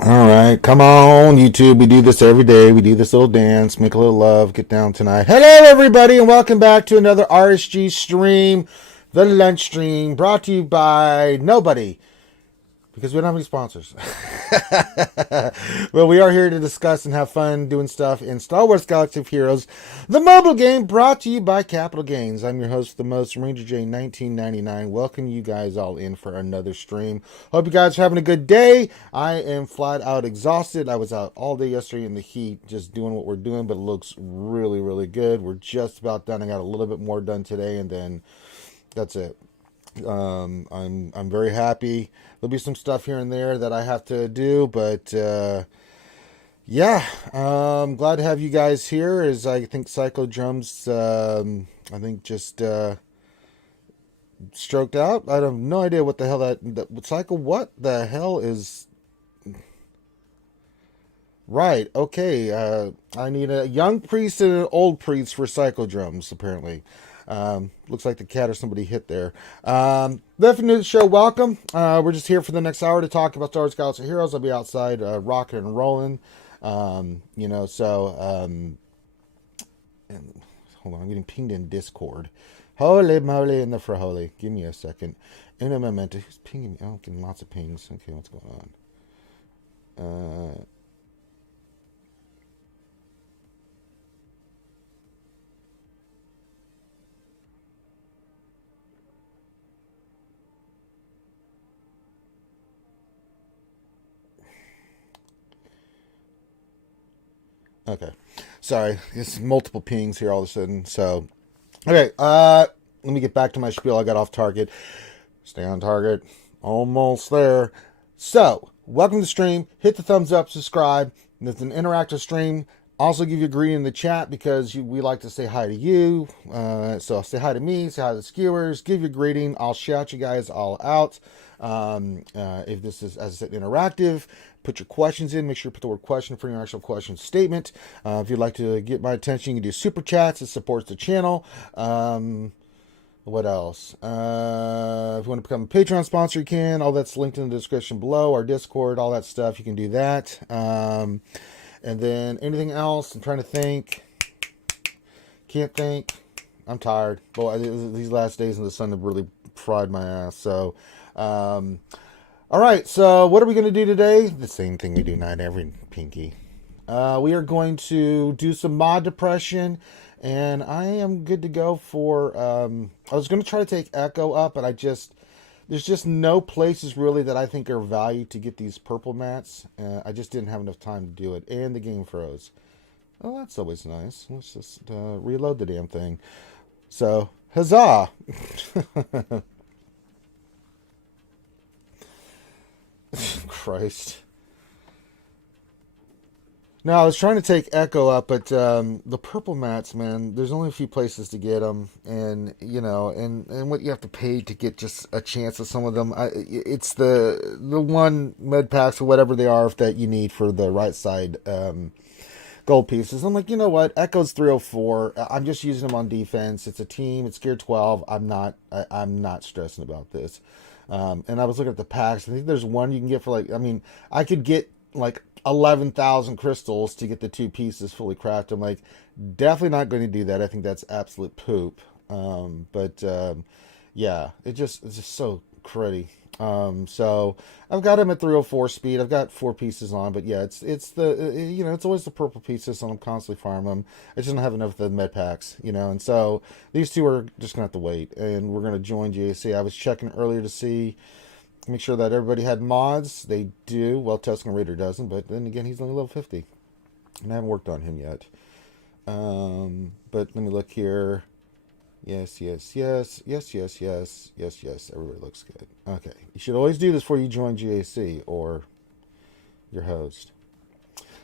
All right, come on, YouTube. We do this every day. We do this little dance, make a little love, get down tonight. Hello, everybody, and welcome back to another RSG stream, the lunch stream, brought to you by nobody because we don't have any sponsors. Well, we are here to discuss and have fun doing stuff in Star Wars Galaxy of Heroes, the mobile game brought to you by Capital Gains. I'm your host, the most Ranger J 1999. Welcome you guys all in for another stream. Hope you guys are having a good day. I am flat out exhausted. I was out all day yesterday in the heat just doing what we're doing, but it looks really, really good. We're just about done. I got a little bit more done today, and then that's it. I'm very happy. There'll be some stuff here and there that I have to do, but yeah, I'm glad to have you guys here. As I think Psycho Drums, I think just stroked out. I have no idea what the hell that Psycho. What the hell is right? Okay, I need a young priest and an old priest for Psycho Drums. Apparently. Looks like the cat or somebody hit there. Definitely new to the show, welcome. We're just here for the next hour to talk about Star Wars Galaxy of Heroes. I'll be outside rocking and rolling. And hold on, I'm getting pinged in Discord. Holy moly in the frijoles. Give me a second. In a memento. Who's pinging me? Oh, I'm getting lots of pings. Okay, what's going on? Okay. Sorry. It's multiple pings here all of a sudden. So, okay. Let me get back to my spiel. I got off target. Stay on target. Almost there. So, welcome to the stream. Hit the thumbs up, subscribe. It's an interactive stream. Also give you a greeting in the chat because we like to say hi to you. So say hi to me, say hi to the skewers, give you a greeting. I'll shout you guys all out. If this is, as I said, interactive, put your questions in. Make sure you put the word question for your actual question statement. If you'd like to get my attention, you can do super chats. It supports the channel. What else? If you want to become a Patreon sponsor, you can. All that's linked in the description below. Our Discord, all that stuff. You can do that. And then anything else? I'm trying to think. Can't think. I'm tired. Boy, these last days in the sun have really fried my ass. So, all right. So, what are we going to do today? The same thing we do night every pinky. We are going to do some mod depression, and I am good to go for. I was going to try to take Echo up, but there's just no places really that I think are valued to get these purple mats. I just didn't have enough time to do it, and the game froze. Oh, that's always nice. Let's just reload the damn thing. So, huzzah! Christ. No, I was trying to take Echo up, but the purple mats, man, there's only a few places to get them, and and what you have to pay to get just a chance of some of them. It's the one med packs or whatever they are that you need for the right side gold pieces. I'm like, you know what? Echo's 304. I'm just using them on defense. It's a team. It's gear 12. I'm not stressing about this. And I was looking at the packs. I think there's one you can get for I could get like 11,000 crystals to get the two pieces fully crafted. I'm like, definitely not going to do that. I think that's absolute poop. Yeah, it's just so cruddy. So I've got him at 304 speed. I've got 4 pieces on, but yeah, it's it's always the purple pieces, and I'm constantly farming them. I just don't have enough of the med packs, and so these two are just gonna have to wait, and we're gonna join GAC. I was checking earlier to see. Make sure that everybody had mods. They do. Well, Tusken Raider doesn't, but then again, he's only level 50. And I haven't worked on him yet. But let me look here. Yes. Everybody looks good. Okay. You should always do this before you join GAC or your host.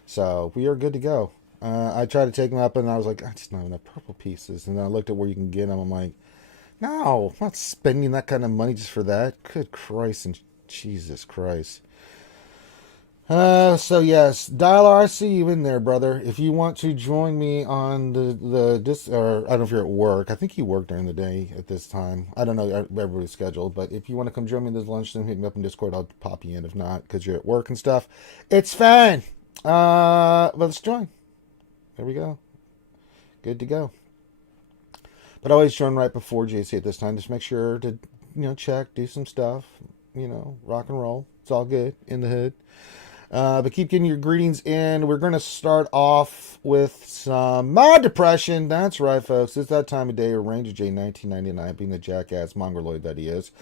So we are good to go. I tried to take them up, and I was like, I just don't have enough purple pieces. And then I looked at where you can get them. I'm like, no, I'm not spending that kind of money just for that. Good Christ and Jesus Christ. So yes, Dialer, I see you in there, brother. If you want to join me on or I don't know if you're at work. I think you work during the day at this time. I don't know everybody's schedule, but if you want to come join me this lunchtime, hit me up in Discord. I'll pop you in. If not, because you're at work and stuff, it's fine. Let's join. There we go. Good to go. But I always join right before JC at this time. Just make sure to check, do some stuff. Rock and roll. It's all good in the hood. But keep getting your greetings in. We're going to start off with some mod depression. That's right, folks. It's that time of day. Ranger J 1999 being the jackass mongoloid that he is.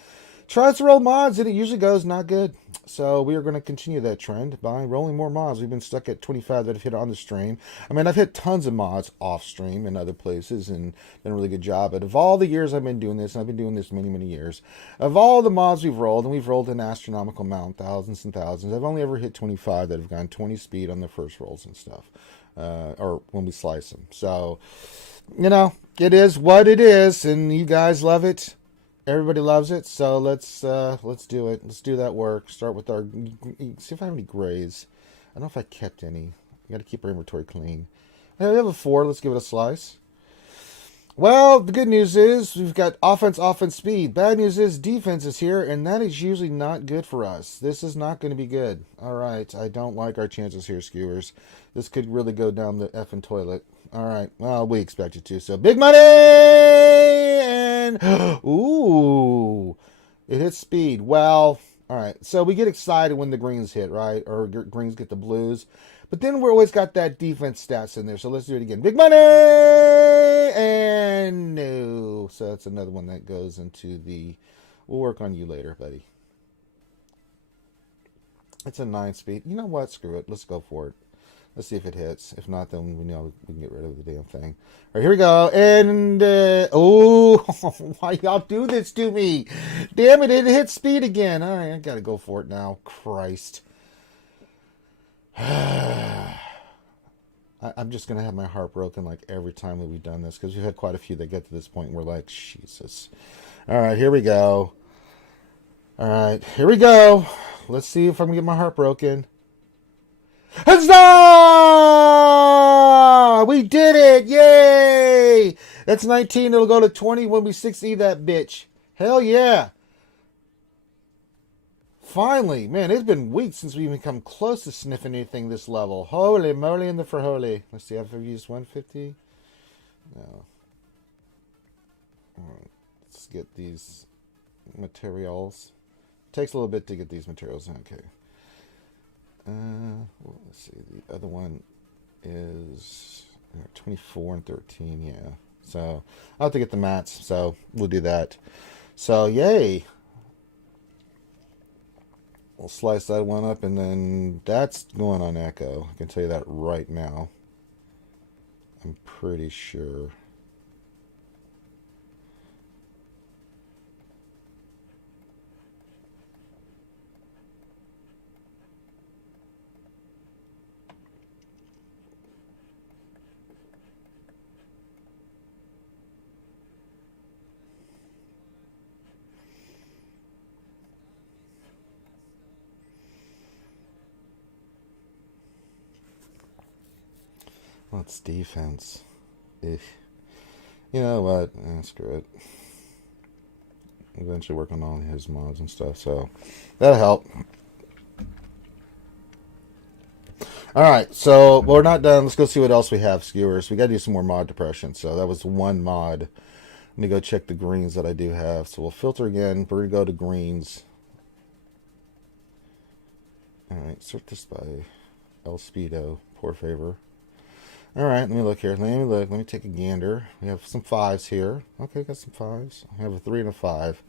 Tries to roll mods, and it usually goes not good. So we are going to continue that trend by rolling more mods. We've been stuck at 25 that have hit on the stream. I mean, I've hit tons of mods off stream and other places and done a really good job. But of all the years I've been doing this, and I've been doing this many, many years, of all the mods we've rolled, and we've rolled an astronomical amount, thousands and thousands, I've only ever hit 25 that have gone 20 speed on the first rolls and stuff. Or when we slice them. So, it is what it is, and you guys love it. Everybody loves it, so let's do it. Let's do that work. Start with our... See if I have any grays. I don't know if I kept any. We got to keep our inventory clean. Hey, we have a 4. Let's give it a slice. Well, the good news is we've got offense, speed. Bad news is defense is here, and that is usually not good for us. This is not going to be good. All right, I don't like our chances here, skewers. This could really go down the effing toilet. All right, well, we expect it to. So, big money! And, ooh, it hits speed. Well, all right, so we get excited when the greens hit, right? Or greens get the blues. But then we're always got that defense stats in there. So let's do it again. Big money! And no. So that's another one that goes into the... We'll work on you later, buddy. It's a 9 speed. You know what? Screw it. Let's go for it. Let's see if it hits. If not, then we know we can get rid of the damn thing. All right, here we go. And, oh, why y'all do this to me? Damn it, it hit speed again. All right, I got to go for it now. Christ. I'm just going to have my heart broken like every time that we've done this, because we've had quite a few that get to this point and we're like, Jesus. All right, here we go. All right, here we go. Let's see if I can get my heart broken. Huzzah! We did it! Yay! That's 19. It'll go to 20 when we 6E that bitch. Hell yeah. Finally. Man, it's been weeks since we even come close to sniffing anything this level. Holy moly in the frijoles. Let's see, I've used 150. No. Alright. Let's get these materials. Takes a little bit to get these materials. Okay. Well, let's see. The other one is 24 and 13. Yeah. So I'll have to get the mats. So we'll do that. So yay. We'll slice that one up, and then that's going on Echo. I can tell you that right now. I'm pretty sure. Well, it's defense. You know what? Screw it. Eventually work on all his mods and stuff, so that'll help. Alright, so we're not done. Let's go see what else we have, skewers. We gotta do some more mod depression. So that was one mod. Let me go check the greens that I do have. So we'll filter again. We're gonna go to greens. Alright, sort this by El Speedo. Poor favor. Alright, let me look here. Let me take a gander. We have some 5s here. Okay, got some 5s. I have a 3 and a 5.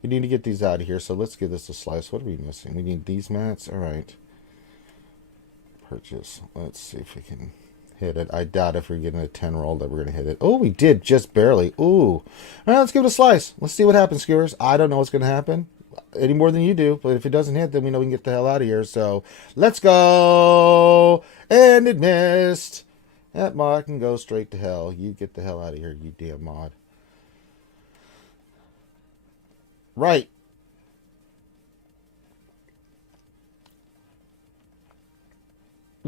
We need to get these out of here, so let's give this a slice. What are we missing? We need these mats. Alright. Purchase. Let's see if we can hit it. I doubt if we're getting a 10 roll that we're going to hit it. Oh, we did, just barely. Ooh. Alright, let's give it a slice. Let's see what happens, skewers. I don't know what's going to happen any more than you do, but if it doesn't hit, then we know we can get the hell out of here. So, let's go! And it missed. That mod can go straight to hell. You get the hell out of here, you damn mod. Right.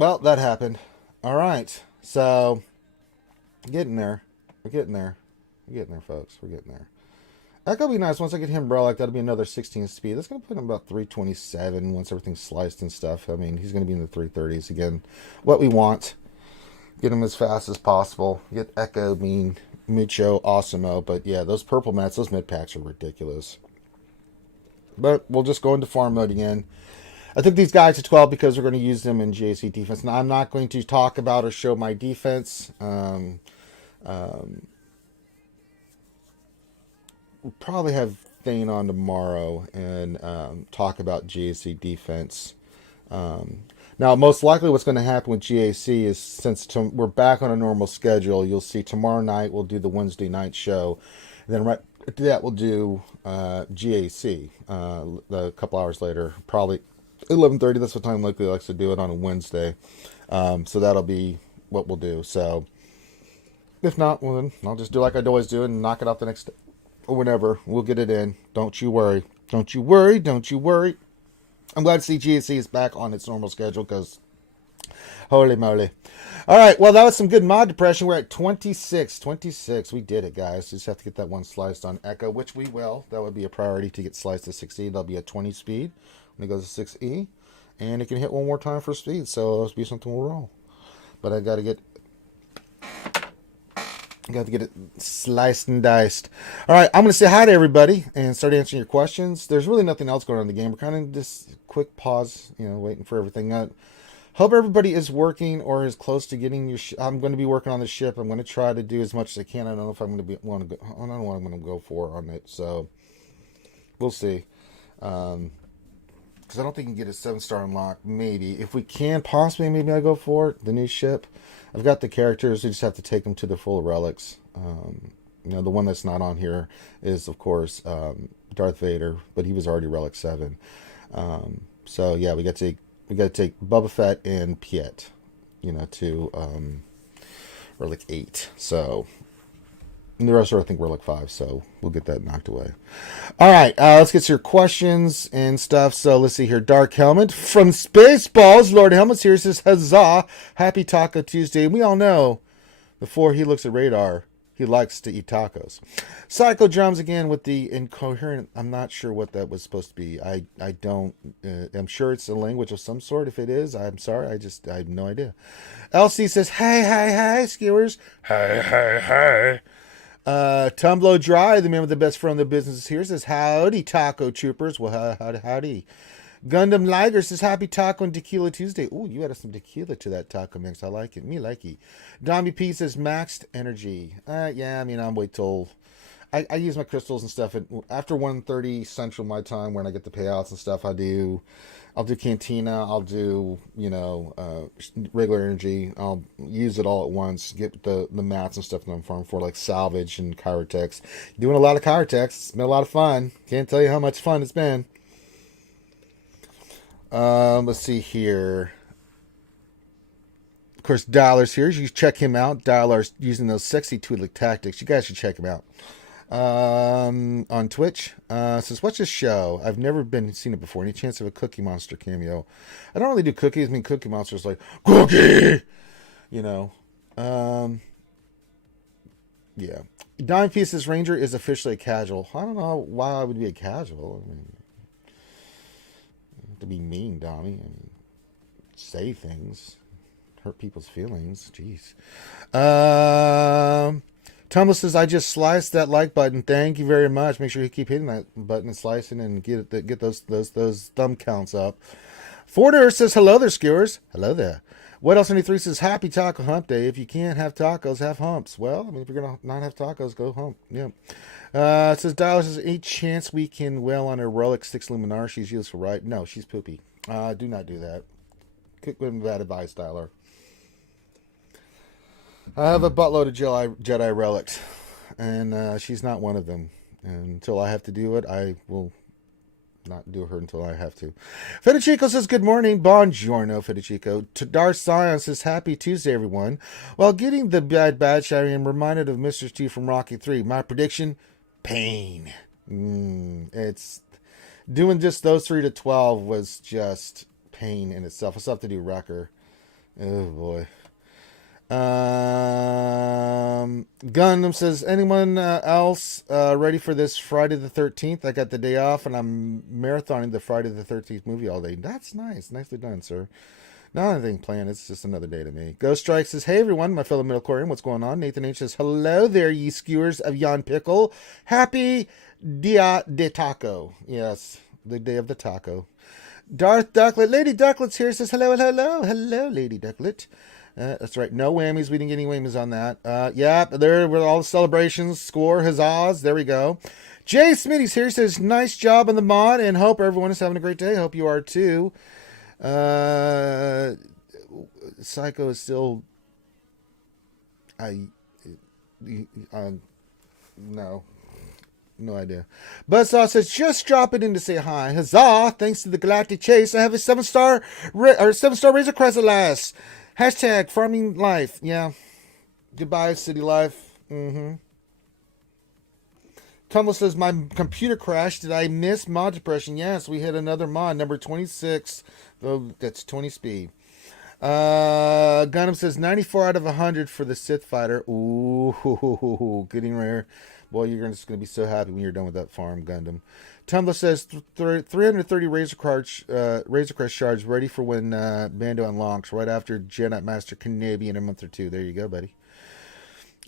Well, that happened. All right. So, getting there. We're getting there. We're getting there, folks. We're getting there. That'll be nice. Once I get him relic, that'll be another 16 speed. That's going to put him about 327 once everything's sliced and stuff. I mean, he's going to be in the 330s again. What we want. Get him as fast as possible. Get Echo, Mean, Mucho, Awesomeo. But yeah, those purple mats, those mid packs are ridiculous. But we'll just go into farm mode again. I took these guys to 12 because we're going to use them in GAC defense. Now, I'm not going to talk about or show my defense. We'll probably have Thane on tomorrow and talk about GAC defense. Now, most likely what's going to happen with GAC is since we're back on a normal schedule, you'll see tomorrow night we'll do the Wednesday night show. And then right after that we'll do GAC a couple hours later, probably 11:30. That's what time Likely likes to do it on a Wednesday. So that'll be what we'll do. So if not, well then I'll just do like I always do and knock it out the next day or whenever. We'll get it in. Don't you worry. Don't you worry. Don't you worry. I'm glad to see GAC is back on its normal schedule because holy moly. All right, well, that was some good mod depression. We're at 26. 26. We did it, guys. Just have to get that one sliced on Echo, which we will. That would be a priority to get sliced to 6E. That'll be at 20 speed when it goes to 6E. And it can hit one more time for speed, so it'll be something we'll roll. But I got to get it sliced and diced. All right, I'm going to say hi to everybody and start answering your questions. There's really nothing else going on in the game. We're kind of just quick pause, waiting for everything. Hope everybody is working or is close to getting your. I'm going to be working on the ship. I'm going to try to do as much as I can. I don't know if I'm going to want to go. I don't know what I'm going to go for on it. So we'll see. Because I don't think you can get a 7-star unlock. Maybe if we can, possibly, maybe I go for it. The new ship. I've got the characters. We just have to take them to their full relics. The one that's not on here is, of course, Darth Vader, but he was already relic 7. So yeah, we got to take Boba Fett and Piet, to relic 8. So and the rest are, I think, relic 5. So we'll get that knocked away. All right, let's get to your questions and stuff. So let's see here. Dark Helmet from Spaceballs. Lord Helmet's here says, huzzah, happy Taco Tuesday. And we all know before he looks at radar, he likes to eat tacos. Psycho Drums again with the incoherent. I'm not sure what that was supposed to be. I don't. I'm sure it's a language of some sort. If it is, I'm sorry. I have no idea. LC says, hey, skewers. Hey. Tumblo Dry, the man with the best friend of the business is here, says, howdy, Taco Troopers. Well, howdy. Gundam Liger says, happy Taco and Tequila Tuesday. Ooh, you added some tequila to that taco mix. I like it. Me likey. Domby P says, maxed energy. I'm wait till... I use my crystals and stuff. After 1:30 Central my time, when I get the payouts and stuff, I'll do Cantina. I'll do, regular energy. I'll use it all at once. Get the mats and stuff that I'm farming for, like Salvage and Chirotex. Doing a lot of Chirotex. It's been a lot of fun. Can't tell you how much fun it's been. Let's see here. Of course, Dialer's here. You check him out. Dialer's using those sexy Twi'lek tactics. You guys should check him out. On Twitch. Says, what's this show? I've never seen it before. Any chance of a Cookie Monster cameo? I don't really do cookies. I mean, Cookie Monster's like, cookie! Yeah. Dime Pieces Ranger is officially a casual. I don't know why I would be a casual. I mean, to be mean, Dommy. Say things. Hurt people's feelings. Jeez. Tumblr says, I just sliced that like button. Thank you very much. Make sure you keep hitting that button and slicing and get those thumb counts up. Forder says, hello there, skewers. Hello there. What else? 23 says, happy Taco Hump Day. If you can't have tacos, have humps. Well, if you're going to not have tacos, go hump. Yeah. It says, Dial says, any chance we can wail on her relic 6 Luminar? She's useful, right? No, she's poopy. Do not do that. Good bad advice, Dialer. I have a buttload of Jedi relics, and she's not one of them. And until I have to do it, I will not do her until I have to. Federico says, good morning. Buongiorno, Federico. Dar Sion says, happy Tuesday, everyone. While getting the bad batch, I am reminded of Mr. T from Rocky 3. My prediction, pain. It's doing just those 3 to 12 was just pain in itself. I still have to do Wrecker. Oh boy. Gundam says, anyone else ready for this Friday the 13th? I got the day off and I'm marathoning the Friday the 13th movie all day. That's nice. Nicely done, sir. Not anything planned. It's just another day to me. Ghost Strike says, hey everyone, my fellow middle Korean, what's going on? Nathan H says, hello there, ye skewers of yon pickle. Happy Dia de Taco. Yes, the day of the taco. Darth Ducklet, Lady Ducklet's here, says, hello, Lady Ducklet. That's right. No whammies. We didn't get any whammies on that. Yeah, there were all the celebrations. Score, huzzahs. There we go. Jay Smitty's here. Says, nice job on the mod and hope everyone is having a great day. Hope you are too. Psycho is still... No. No idea. Buzzsaw says, just drop it in to say hi. Huzzah. Thanks to the Galactic Chase, I have a 7-star Razor Crest at last. Hashtag farming life. Yeah. Goodbye, city life. Tumble says, my computer crashed. Did I miss mod depression? Yes, we hit another mod, number 26. Oh, that's 20 speed. Gundam says, 94 out of 100 for the Sith Fighter. Ooh, getting rare. Boy, you're just going to be so happy when you're done with that farm, Gundam. Tumblr says 330 Razor Crest shards ready for when Bando unlocks right after Jedi Master Kenobi in a month or two. There you go, buddy.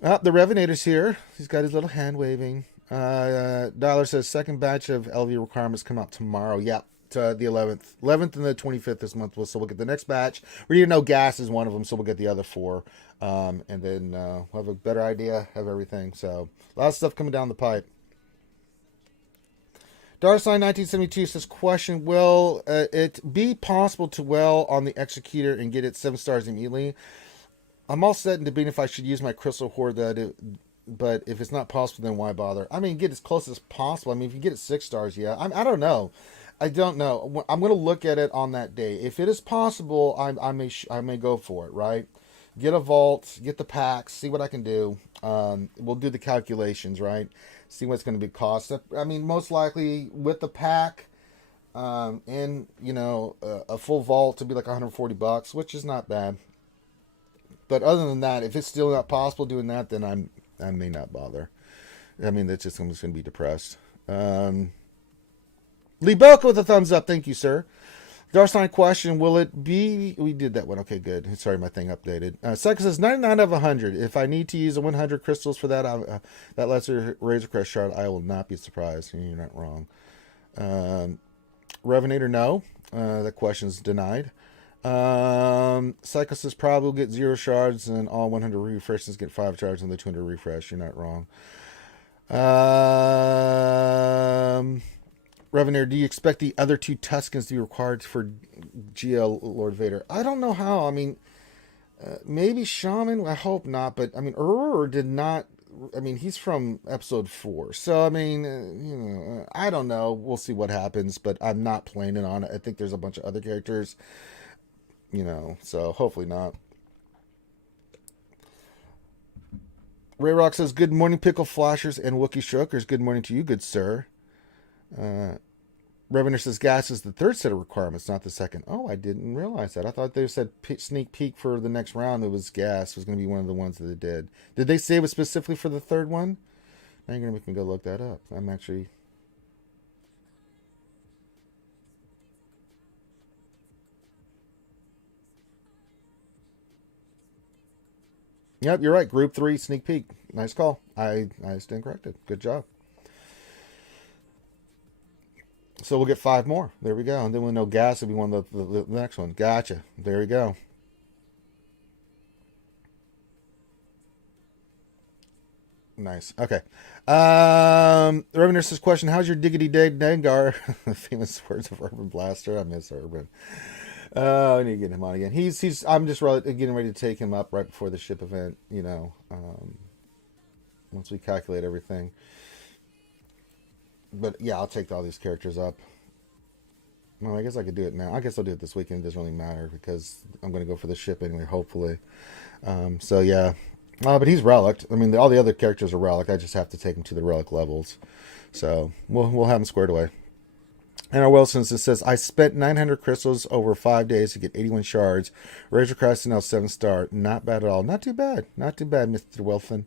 The Revenator's here. He's got his little hand waving. Dollar says second batch of LV requirements come out tomorrow. Yep. The 11th and the 25th this month. So we'll get the next batch. We need to know gas is one of them, so we'll get the other 4. And then we'll have a better idea of everything. So a lot of stuff coming down the pipe. Darsign 1972 says, question, will it be possible to well on the Executor and get it 7 stars immediately? I'm all set in debating if I should use my Crystal Horde, but if it's not possible, then why bother? I mean, get as close as possible. I mean, if you get it 6 stars, yeah. I don't know. I don't know. I'm going to look at it on that day. If it is possible, I may go for it, right? Get a vault, get the packs, see what I can do. We'll do the calculations, right? See what's going to be cost. I mean, most likely with the pack and, a full vault to be like $140, which is not bad. But other than that, if it's still not possible doing that, then I may not bother. I mean, I'm just going to be depressed. Lee Boca with a thumbs up. Thank you, sir. Darstein question, will it be... We did that one. Okay, good. Sorry, my thing updated. Psycho says 99 out of 100. If I need to use the 100 crystals for that, that lesser Razor Crest shard, I will not be surprised. You're not wrong. Revenator, no. That question's denied. Psycho says probably will get 0 shards and all 100 refreshes get 5 shards and the 200 refresh. You're not wrong. Revenator, do you expect the other 2 Tuscans to be required for GL Lord Vader? I don't know how. I mean, maybe Shaman. I hope not. But I mean, did not. I mean, he's from episode 4. So I mean, I don't know. We'll see what happens. But I'm not planning on it. I think there's a bunch of other characters. So hopefully not. Ray Rock says, good morning, Pickle Flashers and Wookiee Strokers. Good morning to you, good sir. Revenator says gas is the 3rd set of requirements, not the 2nd. Oh, I didn't realize that. I thought they said sneak peek for the next round. It was gas was going to be one of the ones that it did. Did they say it was specifically for the 3rd one? Now you're going to make me go look that up. I'm actually... Yep, you're right. Group 3 sneak peek. Nice call. I stand corrected. Good job. So we'll get 5 more. There we go. And then we'll know gas will be one of the next one. Gotcha. There we go. Nice. Okay. Revenator says, question, how's your diggity dig Dengar? The famous words of Urban Blaster. I miss Urban. I need to get him on again. I'm just getting ready to take him up right before the ship event, once we calculate everything. But yeah, I'll take all these characters up. Well, I guess I could do it now. I guess I'll do it this weekend. It doesn't really matter because I'm going to go for the ship anyway, hopefully. So yeah. But he's relic. I mean, all the other characters are relic. I just have to take him to the relic levels. So we'll have him squared away. And our Wilson's, it says, I spent 900 crystals over 5 days to get 81 shards. Razor Crest now 7-star. Not bad at all. Not too bad. Not too bad, Mr. Wilson.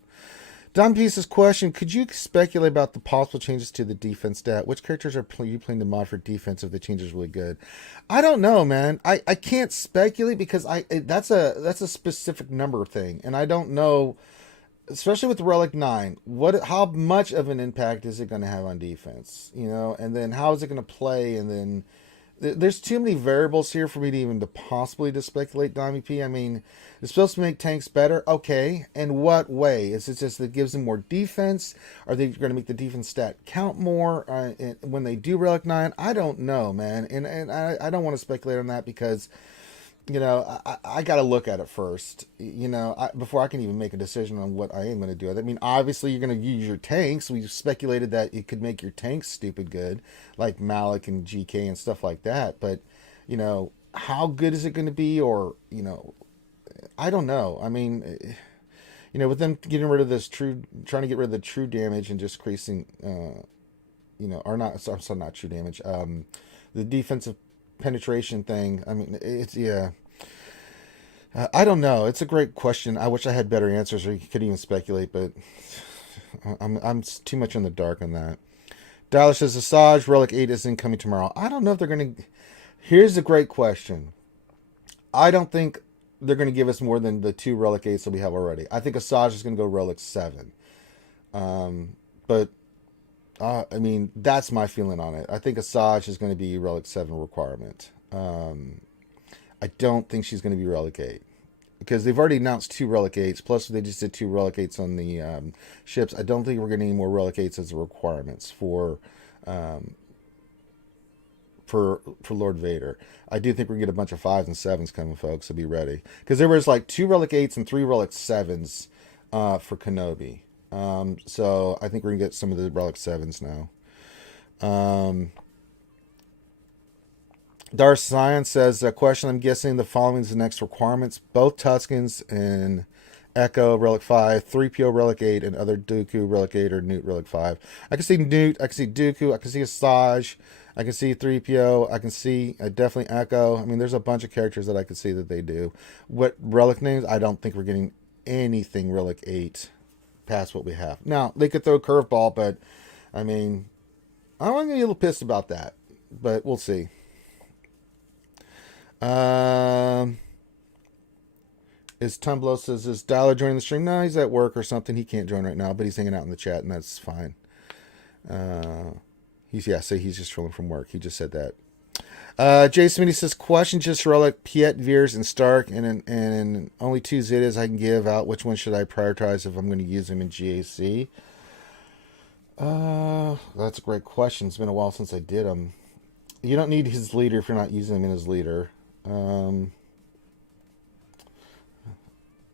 Don Piece's question, could you speculate about the possible changes to the defense stat? Which characters are you planning to mod for defense if the change is really good? I don't know, man. I can't speculate because that's a specific number thing. And I don't know, especially with Relic 9, how much of an impact is it going to have on defense? You know, and then how is it going to play? And then there's too many variables here for me to even possibly to speculate, Dami P. I mean, it's supposed to make tanks better. Okay. In what way? Is it just that it gives them more defense? Are they going to make the defense stat count more when they do Relic 9? I don't know, man. And I don't want to speculate on that because, you know, I got to look at it first, you know, before I can even make a decision on what I am going to do. I mean, obviously, you're going to use your tanks. We speculated that it could make your tanks stupid good, like Malik and GK and stuff like that. But, you know, how good is it going to be? Or, you know, I don't know. I mean, you know, with them getting rid of trying to get rid of the true damage and just increasing, you know, or not, sorry, not true damage, the defensive penetration thing. I mean, it's, yeah. I don't know. It's a great question. I wish I had better answers or you could even speculate, but I'm too much in the dark on that. Dallas says, Asajj Relic 8 is incoming tomorrow. I don't know if they're going to... Here's a great question. I don't think they're going to give us more than the 2 Relic 8s that we have already. I think Asajj is going to go Relic 7. But, I mean, that's my feeling on it. I think Asajj is going to be Relic 7 requirement. I don't think she's going to be Relic 8. Because they've already announced 2 Relic 8s, plus they just did 2 Relic 8s on the ships. I don't think we're getting any more Relic 8s as requirements for Lord Vader. I do think we're going to get a bunch of 5s and 7s coming, folks, so be ready. Because there was like 2 Relic 8s and 3 Relic 7s for Kenobi. So I think we're going to get some of the Relic 7s now. Darth Zion says, a question, I'm guessing the following is the next requirements. Both Tuskens and Echo Relic 5, 3PO Relic 8, and other Dooku Relic 8 or Newt Relic 5. I can see Newt, I can see Dooku, I can see Asajj, I can see 3PO, I can see definitely Echo. I mean, there's a bunch of characters that I could see that they do. What Relic names? I don't think we're getting anything Relic 8 past what we have. Now, they could throw a curveball, but, I mean, I'm going to be a little pissed about that, but we'll see. Is Tumblo says, is Dollar joining the stream? No, he's at work or something. He can't join right now, but he's hanging out in the chat, and that's fine. He's just trolling from work. He just said that. Jay Smitty says, question just Relic, Piet, Veers, and Stark, and only 2 Zetas I can give out. Which one should I prioritize if I'm going to use them in GAC? That's a great question. It's been a while since I did them. You don't need his leader if you're not using him in his leader.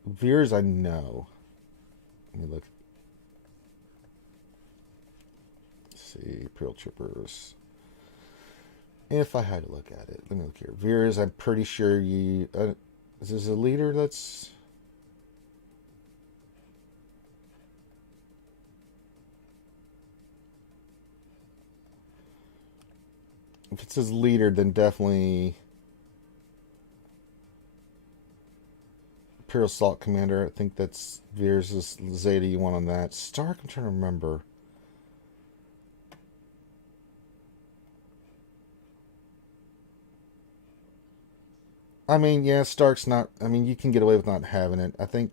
Veers, I know. Let me look. Let's see, Imperial Troopers. If I had to look at it, let me look here. Veers, I'm pretty sure you. Is this a leader? That's. If it says leader, then definitely Imperial Assault Commander. I think that's Veers' Zeta you want on that. Stark, I'm trying to remember. I mean, yeah, Stark's not... I mean, you can get away with not having it. I think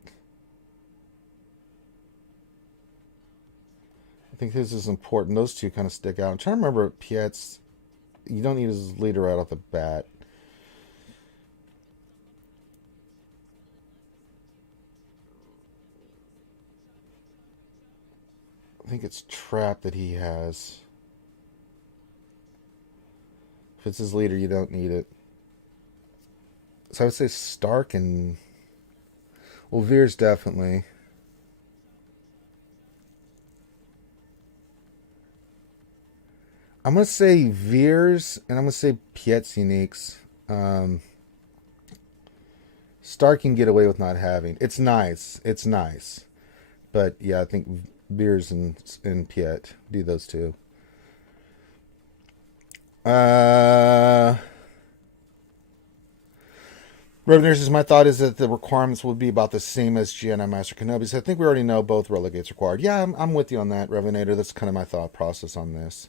his is important. Those 2 kind of stick out. I'm trying to remember Piet's... You don't need his leader right off the bat. I think it's Trap that he has. If it's his leader, you don't need it. So I would say Stark and... Well, Veers definitely. I'm going to say Veers, and I'm going to say Piet's Uniques. Stark can get away with not having. It's nice. It's nice. But, yeah, I think Veers and Piet do those 2. Uh, Revenue says, my thought is that the requirements will be about the same as GNI Master Kenobi. So I think we already know both relegates required. Yeah, I'm with you on that, Revenator. That's kind of my thought process on this.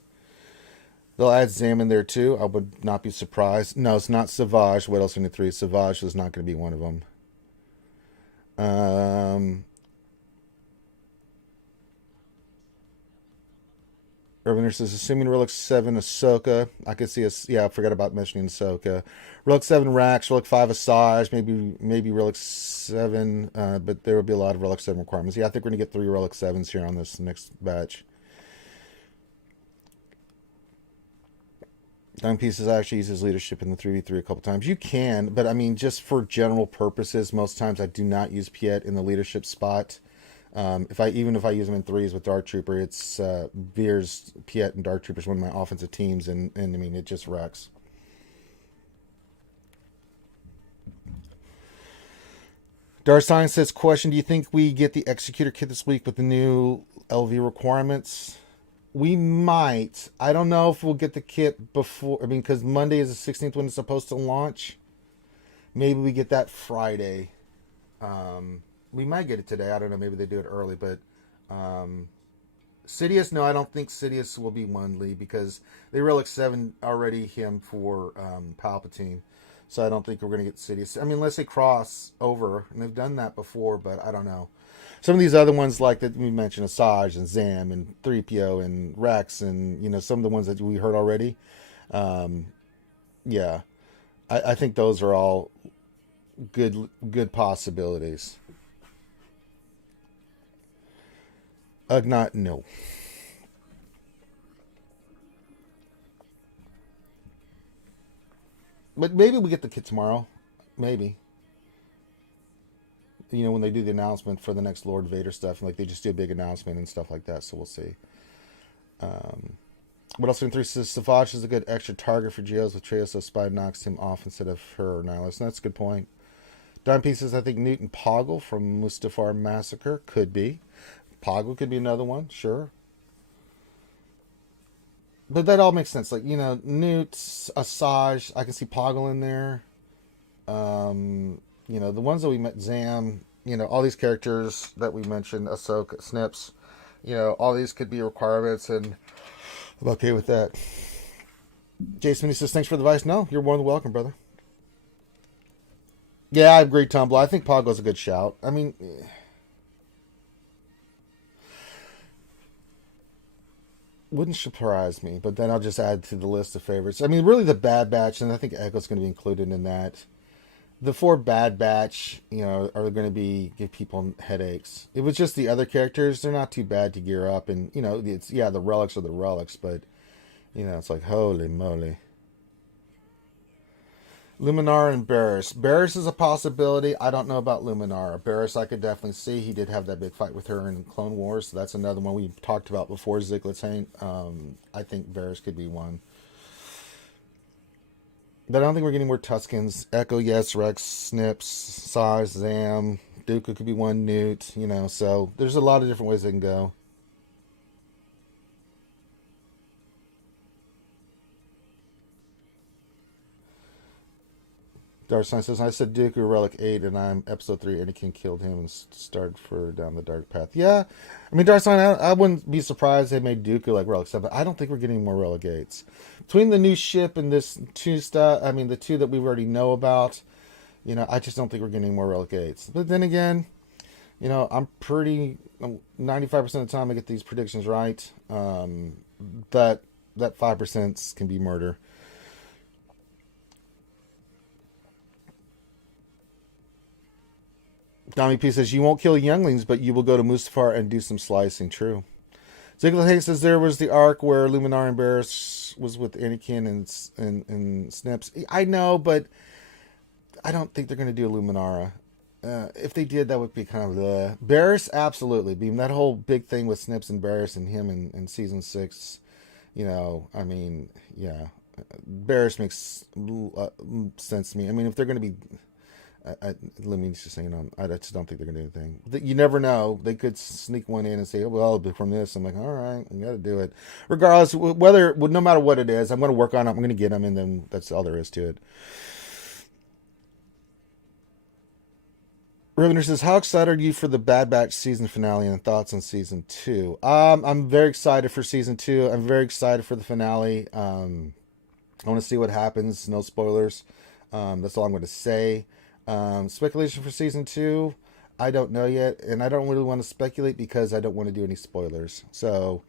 They'll add Zam in there too. I would not be surprised. No, it's not Savage. What else in the three? Savage is not going to be one of them. Revenue says, assuming Relic 7 Ahsoka. I could see us. Yeah, I forgot about mentioning Ahsoka. Relic 7 Rax, Relic 5 Asajj, maybe Relic 7, but there will be a lot of Relic 7 requirements. Yeah, I think we're going to get 3 Relic 7s here on this next batch. Dime Pieces actually uses leadership in the 3v3 a couple times. You can, but I mean, just for general purposes, most times I do not use Piet in the leadership spot. If I use them in threes with Dark Trooper, it's Veers, Piet, and Dark Troopers, one of my offensive teams, and I mean, it just wrecks. Dark Science says, question, do you think we get the Executor kit this week with the new LV requirements? We might. I don't know if we'll get the kit before, I mean, because Monday is the 16th when it's supposed to launch. Maybe we get that Friday. We might get it today. I don't know. Maybe they do it early, but Sidious, no, I don't think Sidious will be Wundley because they Relic 7 already him for Palpatine. So I don't think we're going to get Sidious. I mean, unless they cross over, and they've done that before, but I don't know. Some of these other ones, like that we mentioned, Asajj and Zam and 3PO and Rex, and some of the ones that we heard already. Yeah, I think those are all good possibilities. Ugnaught, no. But maybe we get the kit tomorrow. Maybe. When they do the announcement for the next Lord Vader stuff, like they just do a big announcement and stuff like that, so we'll see. What else in 3 says Savage is a good extra target for Geos with Trios, so Spy knocks him off instead of her or Nihilus. And that's a good point. Dime Pieces, I think Newton Poggle from Mustafar Massacre could be. Poggle could be another one, sure. But that all makes sense. Like, Newt, Asajj, I can see Poggle in there. The ones that we met, Zam, all these characters that we mentioned, Ahsoka, Snips, all these could be requirements, and I'm okay with that. Jason, he says, thanks for the advice. No, you're more than welcome, brother. Yeah, I agree, Tumblr. I think Poggle's a good shout. I mean, wouldn't surprise me, but then I'll just add to the list of favorites. I mean, really the Bad Batch, and I think Echo's going to be included in that. The 4 Bad Batch, are going to give people headaches. It was just the other characters; they're not too bad to gear up, and it's the relics are the relics, but it's like holy moly. Luminara and Barriss. Barriss is a possibility. I don't know about Luminara. Barriss I could definitely see. He did have that big fight with her in Clone Wars, so that's another one we talked about before. Ziglet's Hank. I think Barriss could be one. But I don't think we're getting more Tuskens. Echo, yes. Rex, Snips, Size, Zam. Dooku could be one. Newt, so there's a lot of different ways they can go. Dark Sign says, I said Dooku Relic 8 and I'm Episode 3. Anakin killed him and started for down the dark path. Yeah, I mean, Dark Sign, I wouldn't be surprised they made Dooku like Relic 7, but I don't think we're getting more Relic 8s. Between the new ship and this 2 stuff, I mean, the 2 that we already know about, I just don't think we're getting more Relic 8s. But then again, I'm pretty, 95% of the time I get these predictions right. That 5% can be murder. Tommy P says, you won't kill younglings, but you will go to Mustafar and do some slicing. True. Ziggler Hay says, there was the arc where Luminar and Barriss was with Anakin and Snips. I know, but I don't think they're going to do a Luminara. If they did, that would be kind of the... Barriss, absolutely. Being that whole big thing with Snips and Barriss and him in Season 6, I mean, yeah. Barriss makes sense to me. I mean, if they're going to be... Let me just say, I just don't think they're gonna do anything. You never know. They could sneak one in and say, "Oh, well, from this." I'm like, all right, I got to do it. Regardless, no matter what it is, I'm gonna work on it. I'm gonna get them, and then that's all there is to it. Rivener says, "How excited are you for the Bad Batch season finale and thoughts on season 2?" I'm very excited for season 2. I'm very excited for the finale. I want to see what happens. No spoilers. That's all I'm going to say. Speculation for season 2, I don't know yet, and I don't really want to speculate because I don't want to do any spoilers. So,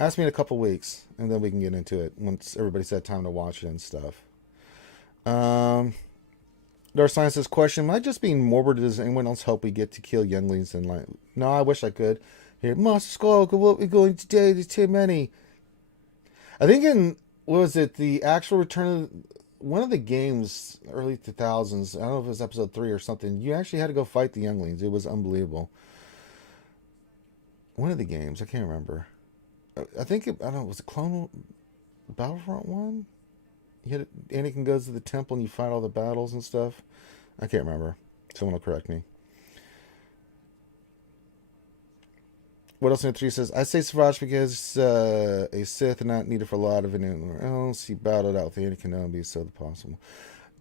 ask me in a couple weeks, and then we can get into it once everybody's had time to watch it and stuff. Dark Science says, question, am I just being morbid? Does anyone else hope we get to kill younglings in life? No, I wish I could. Here, Master Skull, what we're going today, there's too many. I think what was it, the actual Return of one of the games, early 2000s, I don't know if it was episode 3 or something, you actually had to go fight the younglings. It was unbelievable. One of the games, I can't remember. I think, I don't know, was it Clone Battlefront 1? Anakin goes to the temple and you fight all the battles and stuff. I can't remember. Someone will correct me. What else in 3 says? I say Savage because a Sith not needed for a lot of it else. He battled out with Anakin Kenobi, so the possible.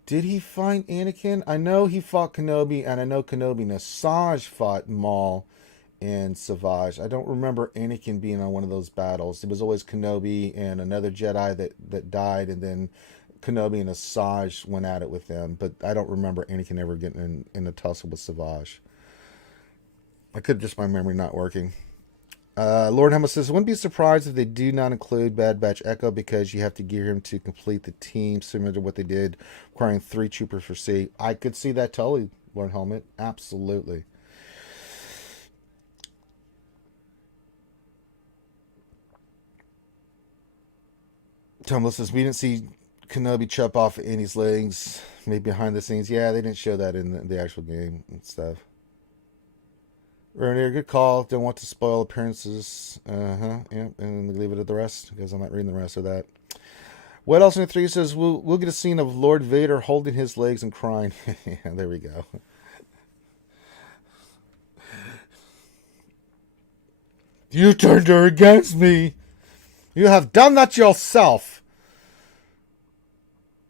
Did he find Anakin? I know he fought Kenobi, and I know Kenobi and Asajj fought Maul and Savage. I don't remember Anakin being on one of those battles. It was always Kenobi and another Jedi that died, and then Kenobi and Asajj went at it with them. But I don't remember Anakin ever getting in a tussle with Savage. I could just my memory not working. Lord Helmut says, wouldn't be surprised if they do not include Bad Batch Echo because you have to gear him to complete the team, similar to what they did, requiring 3 troopers for C. I could see that totally, Lord Helmut. Absolutely. Tom says, we didn't see Kenobi chop off Annie's legs, maybe behind the scenes. Yeah, they didn't show that in the actual game and stuff. Renier, good call. Don't want to spoil appearances. Yeah, and leave it at the rest because I'm not reading the rest of that. What else in 3 says we'll get a scene of Lord Vader holding his legs and crying. Yeah, there we go. You turned her against me. You have done that yourself.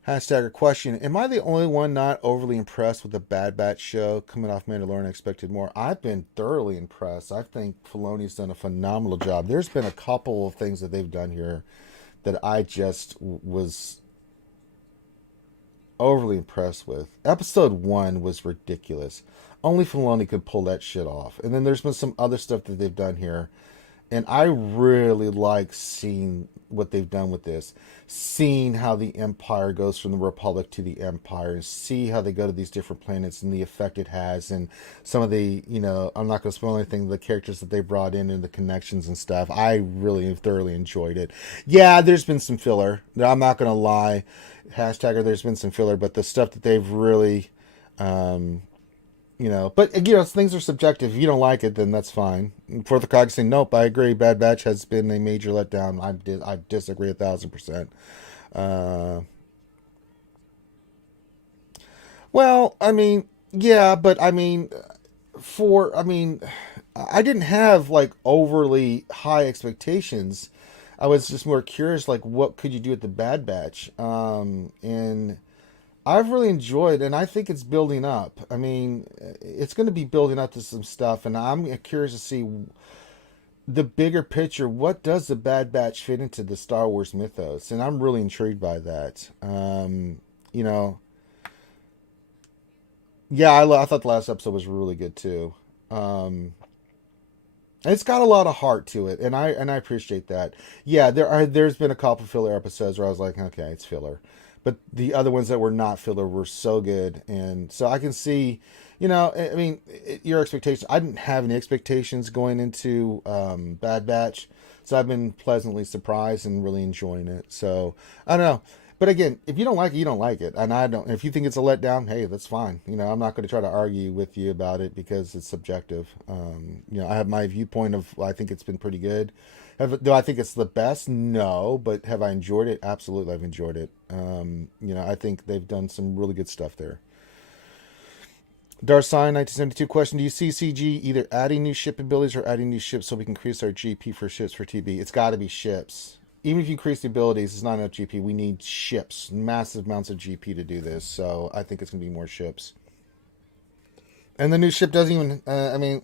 Hashtag question. Am I the only one not overly impressed with the Bad Batch show? Coming off Mandalorian, I expected more. I've been thoroughly impressed. I think Filoni's done a phenomenal job. There's been a couple of things that they've done here that I just was overly impressed with. Episode 1 was ridiculous. Only Filoni could pull that shit off. And then there's been some other stuff that they've done here. And I really like seeing what they've done with this. Seeing how the Empire goes from the Republic to the Empire. And see how they go to these different planets and the effect it has. And some of the, I'm not going to spoil anything, the characters that they brought in and the connections and stuff. I really thoroughly enjoyed it. Yeah, there's been some filler. I'm not going to lie. Hashtagger, there's been some filler. But the stuff that they've really... but things are subjective. If you don't like it, then that's fine. For the Cog saying, nope, I agree. Bad Batch has been a major letdown. I disagree 1,000%. Well, I mean, yeah, but I mean, I didn't have like overly high expectations. I was just more curious, like, what could you do with the Bad Batch? And I've really enjoyed, and I think it's building up. I mean, it's going to be building up to some stuff, and I'm curious to see the bigger picture. What does the Bad Batch fit into the Star Wars mythos? And I'm really intrigued by that. Yeah, I thought the last episode was really good too. It's got a lot of heart to it, and I appreciate that. Yeah, there's been a couple filler episodes where I was like, okay, it's filler. But the other ones that were not filler were so good. And so I can see, your expectations. I didn't have any expectations going into Bad Batch. So I've been pleasantly surprised and really enjoying it. So, I don't know. But again, if you don't like it, you don't like it. And I don't. If you think it's a letdown, hey, that's fine. I'm not going to try to argue with you about it because it's subjective. I have my viewpoint of, I think it's been pretty good. Do I think it's the best? No. But have I enjoyed it? Absolutely, I've enjoyed it. I think they've done some really good stuff there. Darsign 1972 question: do you see CG either adding new ship abilities or adding new ships so we can increase our GP for ships for TB? It's got to be ships. Even if you increase the abilities, it's not enough GP. We need ships, massive amounts of GP to do this. So I think it's gonna be more ships. And the new ship doesn't even. I mean,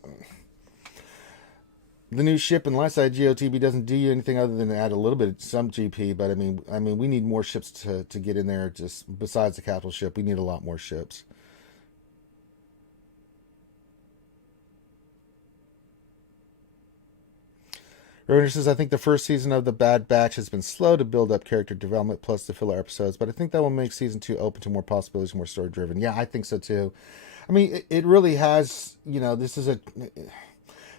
the new ship in Lightside GOTB doesn't do anything other than add a little bit of some GP. But I mean, we need more ships to get in there. Just besides the capital ship, we need a lot more ships. Roder says, I think the first season of The Bad Batch has been slow to build up character development plus the filler episodes, but I think that will make season 2 open to more possibilities, more story driven. Yeah, I think so too. I mean, it really has, this is a.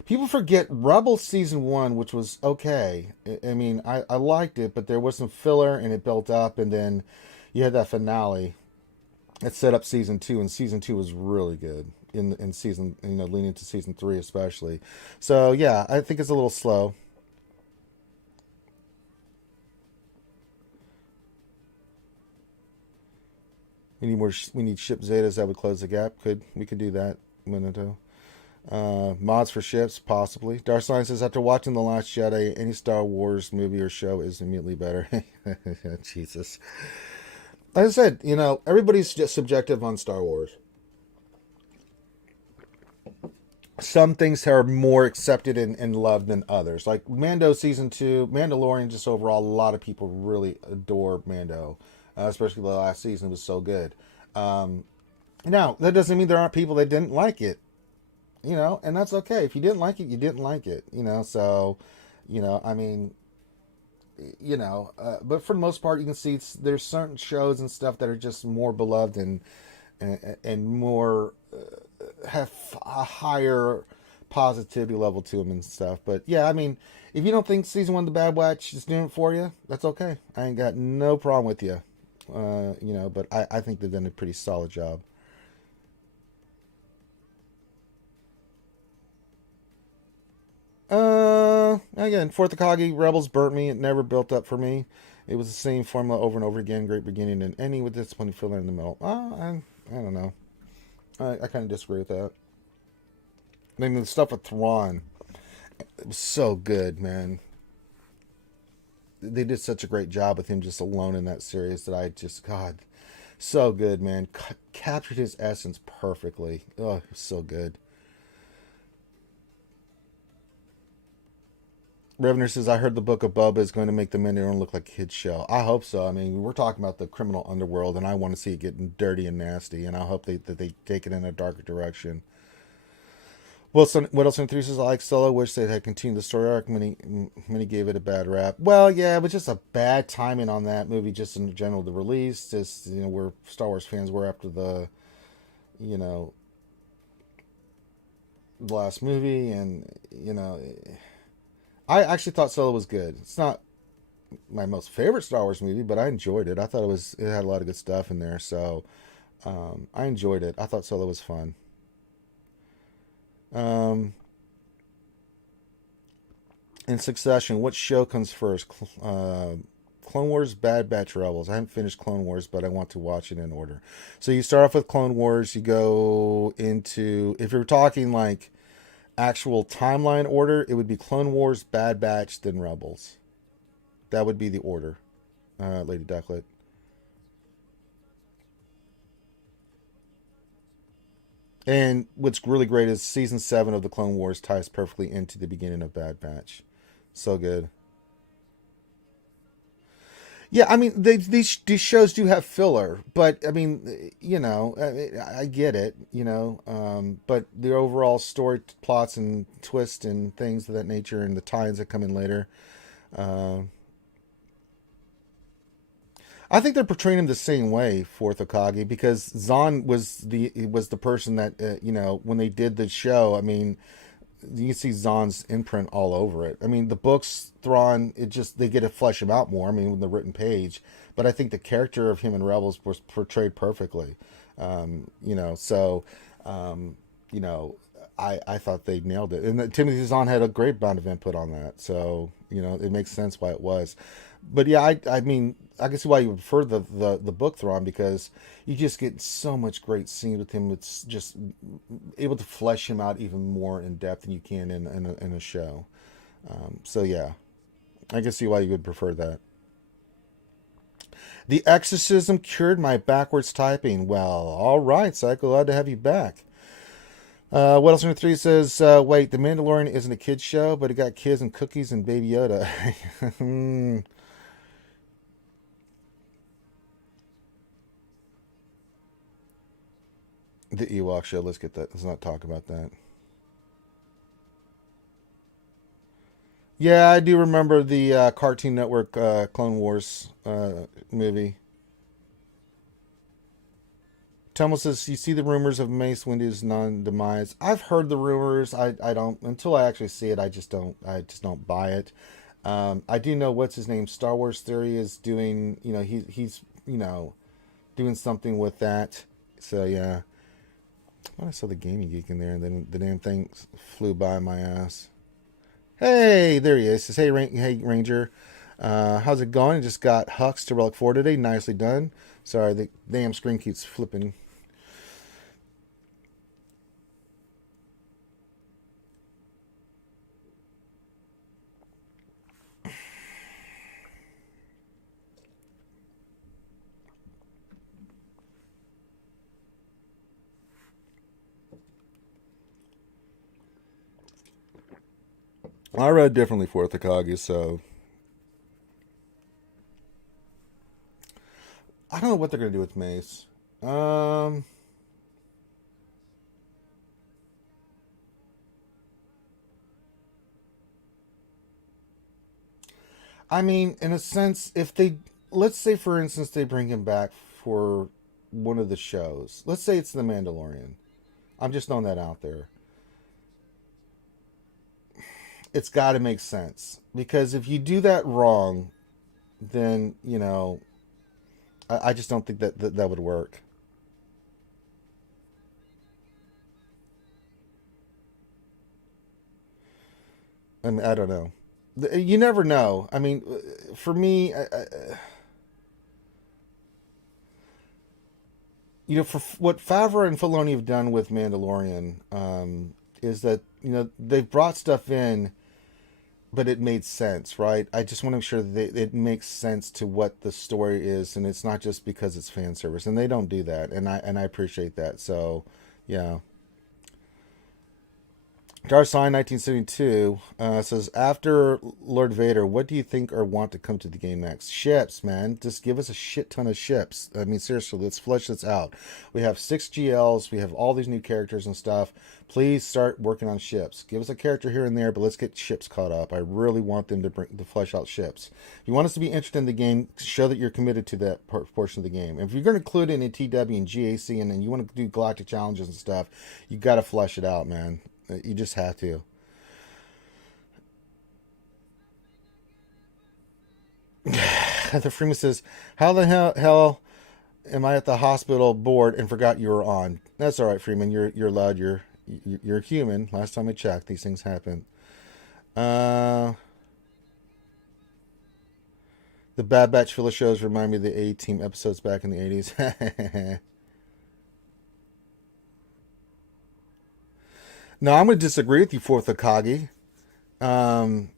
People forget Rebels season 1, which was okay. I mean, I liked it, but there was some filler and it built up, and then you had that finale that set up season 2, and season 2 was really good in season, leading into season 3 especially. So, yeah, I think it's a little slow. We need more. We need ship Zetas that would close the gap. We could do that, Minato. Mods for ships, possibly. Darksign says, after watching The Last Jedi, any Star Wars movie or show is immediately better. Jesus. Like I said, everybody's just subjective on Star Wars. Some things are more accepted and loved than others. Like Mando season 2, Mandalorian, just overall, a lot of people really adore Mando. Especially the last season was so good. Now, that doesn't mean there aren't people that didn't like it. And that's okay. If you didn't like it, you didn't like it. So, I mean, but for the most part, you can see there's certain shows and stuff that are just more beloved and more have a higher positivity level to them and stuff. But yeah, I mean, if you don't think season 1 of The Bad Batch is doing it for you, that's okay. I ain't got no problem with you. But I think they've done a pretty solid job. Again, Fourth Akagi Rebels burnt me. It never built up for me. It was the same formula over and over again. Great beginning and ending with disappointing filler in the middle. I don't know. I kind of disagree with that. I mean, the stuff with Thrawn, it was so good, man. They did such a great job with him just alone in that series that God, so good, man. Captured his essence perfectly. Oh, it was so good. Revener says, I heard the Book of Bubba is going to make the Mandalorian look like a kid's show. I hope so. I mean, we're talking about the criminal underworld, and I want to see it getting dirty and nasty, and I hope that they take it in a darker direction. Wilson, what else in three says, I like Solo. Wish they had continued the story arc. Many gave it a bad rap. Well, yeah, it was just a bad timing on that movie, just in general. The release, just where Star Wars fans were after the, the last movie, and I actually thought Solo was good. It's not my most favorite Star Wars movie, but I enjoyed it. I thought it had a lot of good stuff in there, so I enjoyed it. I thought Solo was fun. In succession, what show comes first? Clone Wars, Bad Batch, Rebels. I haven't finished Clone Wars, but I want to watch it in order. So you start off with Clone Wars. You go into, if you're talking like actual timeline order, it would be Clone Wars, Bad Batch, then Rebels. That would be the order, Lady Ducklet. And what's really great is season 7 of the Clone Wars ties perfectly into the beginning of Bad Batch. So good. Yeah, I mean, these shows do have filler, but I mean, I get it, but the overall story plots and twists and things of that nature and the tie-ins that come in later, uh, I think they're portraying him the same way for Okage because Zahn was the person that when they did the show. I mean, you can see Zahn's imprint all over it. I mean, the books Thrawn, they get to flesh him out more. I mean, with the written page, but I think the character of him in Rebels was portrayed perfectly. So I thought they nailed it, and Timothy Zahn had a great amount of input on that. So it makes sense why it was. But yeah, I mean, I can see why you would prefer the book Thrawn, because you just get so much great scenes with him. It's just able to flesh him out even more in depth than you can in a show. So yeah, I can see why you would prefer that. The exorcism cured my backwards typing. Well, all right, Psycho, glad to have you back. What else? Number three says, wait, The Mandalorian isn't a kid's show, but it got kids and cookies and Baby Yoda. The Ewok show. Let's get that. Let's not talk about that. Yeah, I do remember the Cartoon Network Clone Wars movie. Tumble says, "You see the rumors of Mace Windu's non-demise. I've heard the rumors. I don't until I actually see it. I just don't buy it. I do know what's his name. Star Wars Theory is doing. He's doing something with that. So yeah, I saw the Gaming Geek in there, and then the damn thing flew by my ass. Hey, there he is. Says, hey Ranger, how's it going? Just got Hux to Relic 4 today. Nicely done. Sorry, the damn screen keeps flipping. I read differently for Takagi, so I don't know what they're gonna do with Mace. Um, I mean, in a sense, if they let's say, for instance, they bring him back for one of the shows. Let's say it's The Mandalorian. I'm just throwing that out there. It's got to make sense, because if you do that wrong, then I just don't think that would work. I mean, I don't know. You never know. I mean, for me, for what Favreau and Filoni have done with Mandalorian, is that they've brought stuff in, but it made sense, right? I just want to make sure that it makes sense to what the story is, and it's not just because it's fan service, and they don't do that, and I appreciate that. So, yeah. Darsign 1972 says, after Lord Vader, what do you think or want to come to the game next? Ships, man. Just give us a shit ton of ships. I mean, seriously, let's flesh this out. We have 6 GLs. We have all these new characters and stuff. Please start working on ships. Give us a character here and there, but let's get ships caught up. I really want them to flesh out ships. If you want us to be interested in the game, show that you're committed to that portion of the game. And if you're going to include it in TW and GAC, and then you want to do galactic challenges and stuff, you got to flesh it out, man. You just have to. The Freeman says, "How the hell am I at the hospital bored and forgot you were on?" That's all right, Freeman. You're allowed. You're human. Last time I checked, these things happen. Uh, the Bad Batch filler shows remind me of the A Team episodes back in the '80s. No, I'm going to disagree with you, Fourth Akagi. Um,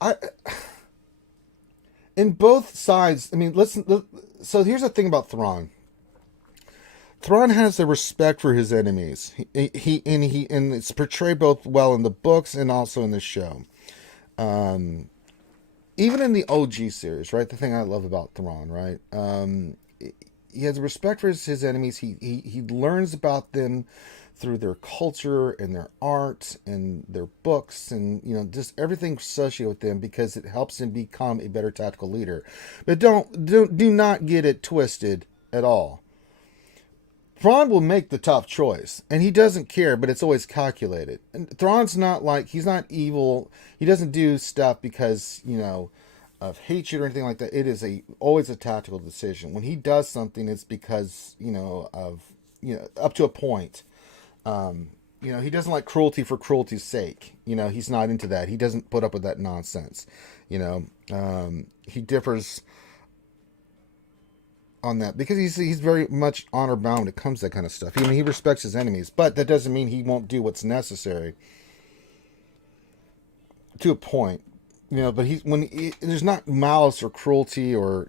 I in both sides. I mean, listen. So here's the thing about Thrawn. Thrawn has a respect for his enemies. And it's portrayed both well in the books and also in the show. Um, Even in the OG series, right? The thing I love about Thrawn, right? He has a respect for his enemies. He learns about them through their culture and their art and their books, and just everything associated with them, because it helps him become a better tactical leader. But do not get it twisted at all. Thrawn will make the tough choice, and he doesn't care, but it's always calculated. And Thrawn's not like, he's not evil. He doesn't do stuff because, of hatred or anything like that. It is always a tactical decision. When he does something, it's because, of, up to a point. Um, he doesn't like cruelty for cruelty's sake. He's not into that. He doesn't put up with that nonsense. He differs on that because he's very much honor bound when it comes to that kind of stuff. He respects his enemies, but that doesn't mean he won't do what's necessary to a point. But there's not malice or cruelty or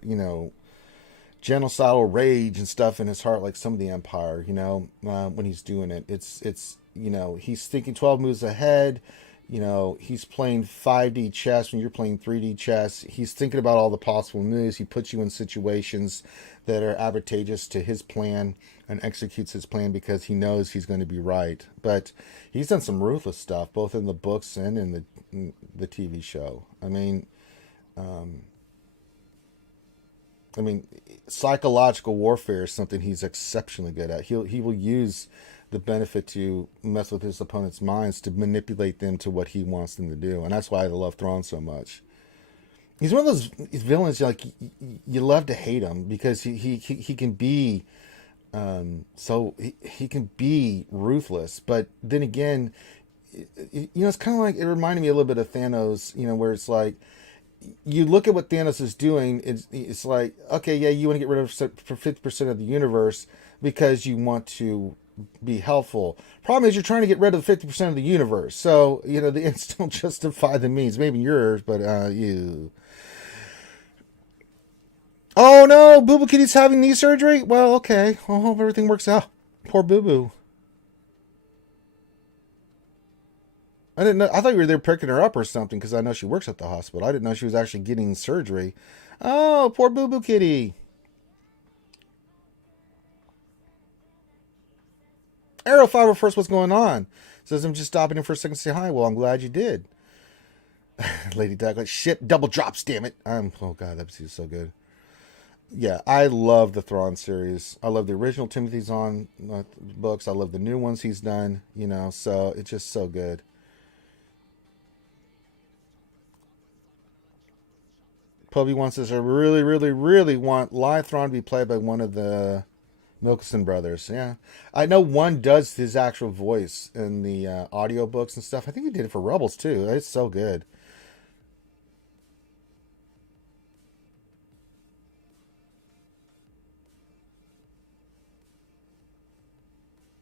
genocidal rage and stuff in his heart like some of the Empire. When he's doing it, it's he's thinking 12 moves ahead. He's playing 5D chess when you're playing 3D chess. He's thinking about all the possible moves. He puts you in situations that are advantageous to his plan and executes his plan because he knows he's going to be right. But he's done some ruthless stuff, both in the books and in the TV show. Psychological warfare is something he's exceptionally good at. He will use the benefit to mess with his opponent's minds to manipulate them to what he wants them to do, and that's why I love Thrawn so much. He's one of those villains like you love to hate him because he can be he can be ruthless, but then again, it's kind of like it reminded me a little bit of Thanos. Where it's like, you look at what Thanos is doing, it's like, okay, yeah, you want to get rid of 50% of the universe because you want to be helpful. Problem is, you're trying to get rid of 50% of the universe. So, the ends don't justify the means. Maybe yours, but you. Oh no, Boo Boo Kitty's having knee surgery? Well, okay. I hope everything works out. Poor Boo Boo. I didn't know. I thought you were there picking her up or something because I know she works at the hospital. I didn't know she was actually getting surgery. Oh, poor Boo Boo Kitty. Arrow 501st, what's going on? Says, I'm just stopping in for a second to say hi. Well, I'm glad you did. Lady Douglas, shit, double drops, damn it. Oh god, that was so good. Yeah, I love the Thrawn series. I love the original Timothy Zahn books. I love the new ones he's done, so it's just so good. Pubby wants us, I really, really, really want live Thrawn to be played by one of the Milkison brothers. Yeah, I know one does his actual voice in the audio books and stuff. I think he did it for Rebels too. It's so good.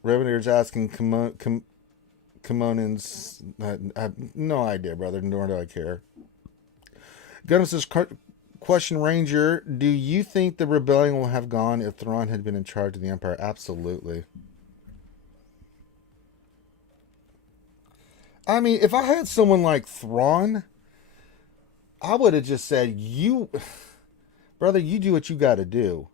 Revenue's asking Kimonans. I have no idea, brother, nor do I care. Gunnar says, question Ranger, do you think the rebellion will have gone if Thrawn had been in charge of the Empire? Absolutely. If I had someone like Thrawn, I would have just said, brother, you do what you got to do.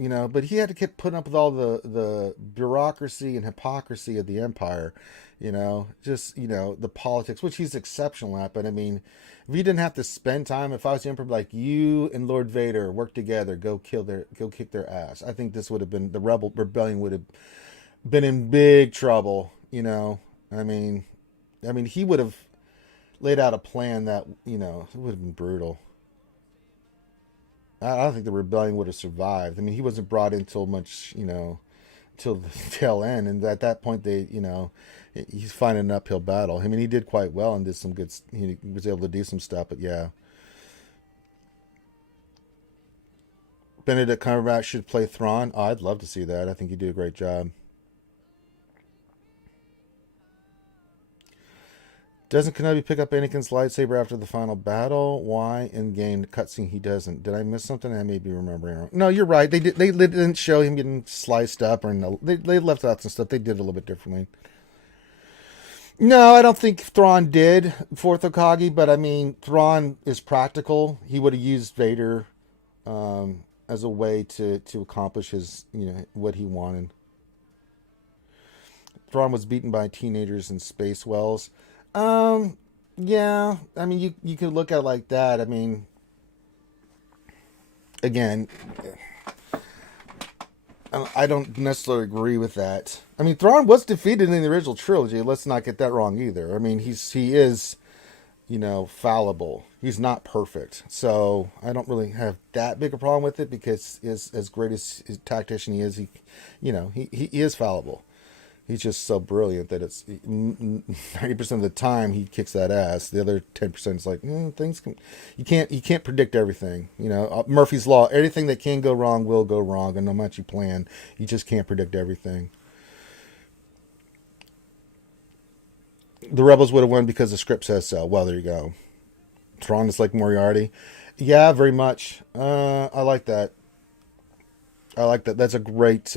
But he had to keep putting up with all the bureaucracy and hypocrisy of the Empire, the politics, which he's exceptional at. But if he didn't have to spend time, if I was the Emperor, like, you and Lord Vader work together, go kick their ass. I think this would have been, the rebellion would have been in big trouble. He would have laid out a plan that, it would have been brutal. I don't think the rebellion would have survived. He wasn't brought in till much, till the tail end, and at that point, he's fighting an uphill battle. He did quite well and did some good. He was able to do some stuff, but yeah. Benedict Cumberbatch should play Thrawn. Oh, I'd love to see that. I think he did a great job. Doesn't Kenobi pick up Anakin's lightsaber after the final battle? Why in game cutscene he doesn't? Did I miss something? I may be remembering wrong. No, you're right. They didn't show him getting sliced up, or no, they left out some stuff. They did it a little bit differently. No, I don't think Thrawn did Fourth Hokage, but Thrawn is practical. He would have used Vader as a way to accomplish his what he wanted. Thrawn was beaten by teenagers in Space Wells. Yeah, you could look at it like that. Again, I don't necessarily agree with that. Thrawn was defeated in the original trilogy. Let's not get that wrong either. He is, fallible. He's not perfect. So I don't really have that big a problem with it because as great as his tactician he is, he is fallible. He's just so brilliant that it's 90% of the time he kicks that ass. The other 10% is like things can, you can't predict everything. You know, Murphy's law. Everything that can go wrong will go wrong, and no matter you plan, you just can't predict everything. The rebels would have won because the script says so. Well, there you go. Thrawn is like Moriarty. Yeah, very much. I like that. I like that. That's a great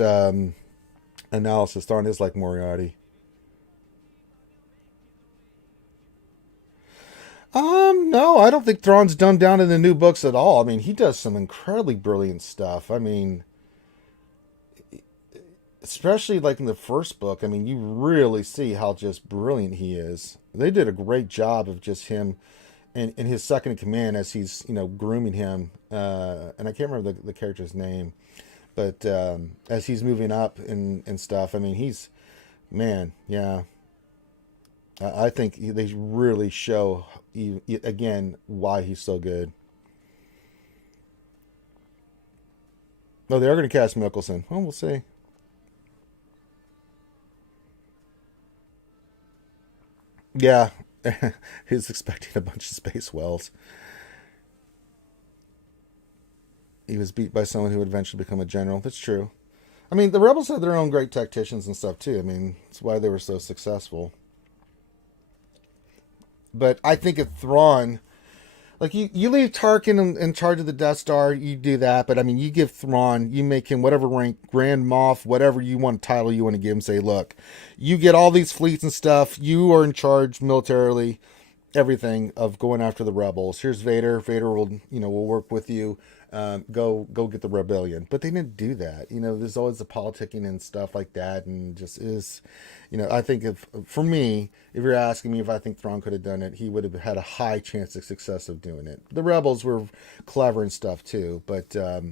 analysis. Thrawn is like Moriarty. No, I don't think Thrawn's dumbed down in the new books at all. I mean, he does some incredibly brilliant stuff. I mean, especially like in the first book. I mean, you really see how just brilliant he is. They did a great job of just him in his second in command as he's grooming him. And I can't remember the character's name, but as he's moving up and stuff. I mean, he's man, yeah. I think they really show again why he's so good. No, they are going to cast Mickelson. Well, we'll see. Yeah, he's expecting a bunch of space wells. He was beat by someone who would eventually become a general. That's true. I mean, the rebels had their own great tacticians and stuff too. I mean, that's why they were so successful. But I think if Thrawn, like you leave Tarkin in charge of the Death Star, you do that. But I mean, you give Thrawn, you make him whatever rank, Grand Moff, whatever you want title you want to give him. Say, look, you get all these fleets and stuff. You are in charge militarily, everything of going after the rebels. Here's Vader. Vader will work with you. Go get the rebellion. But they didn't do that. There's always the politicking and stuff like that, and just is, I think for me, if you're asking me if I think Thrawn could have done it, he would have had a high chance of success of doing it. The rebels were clever and stuff too, but but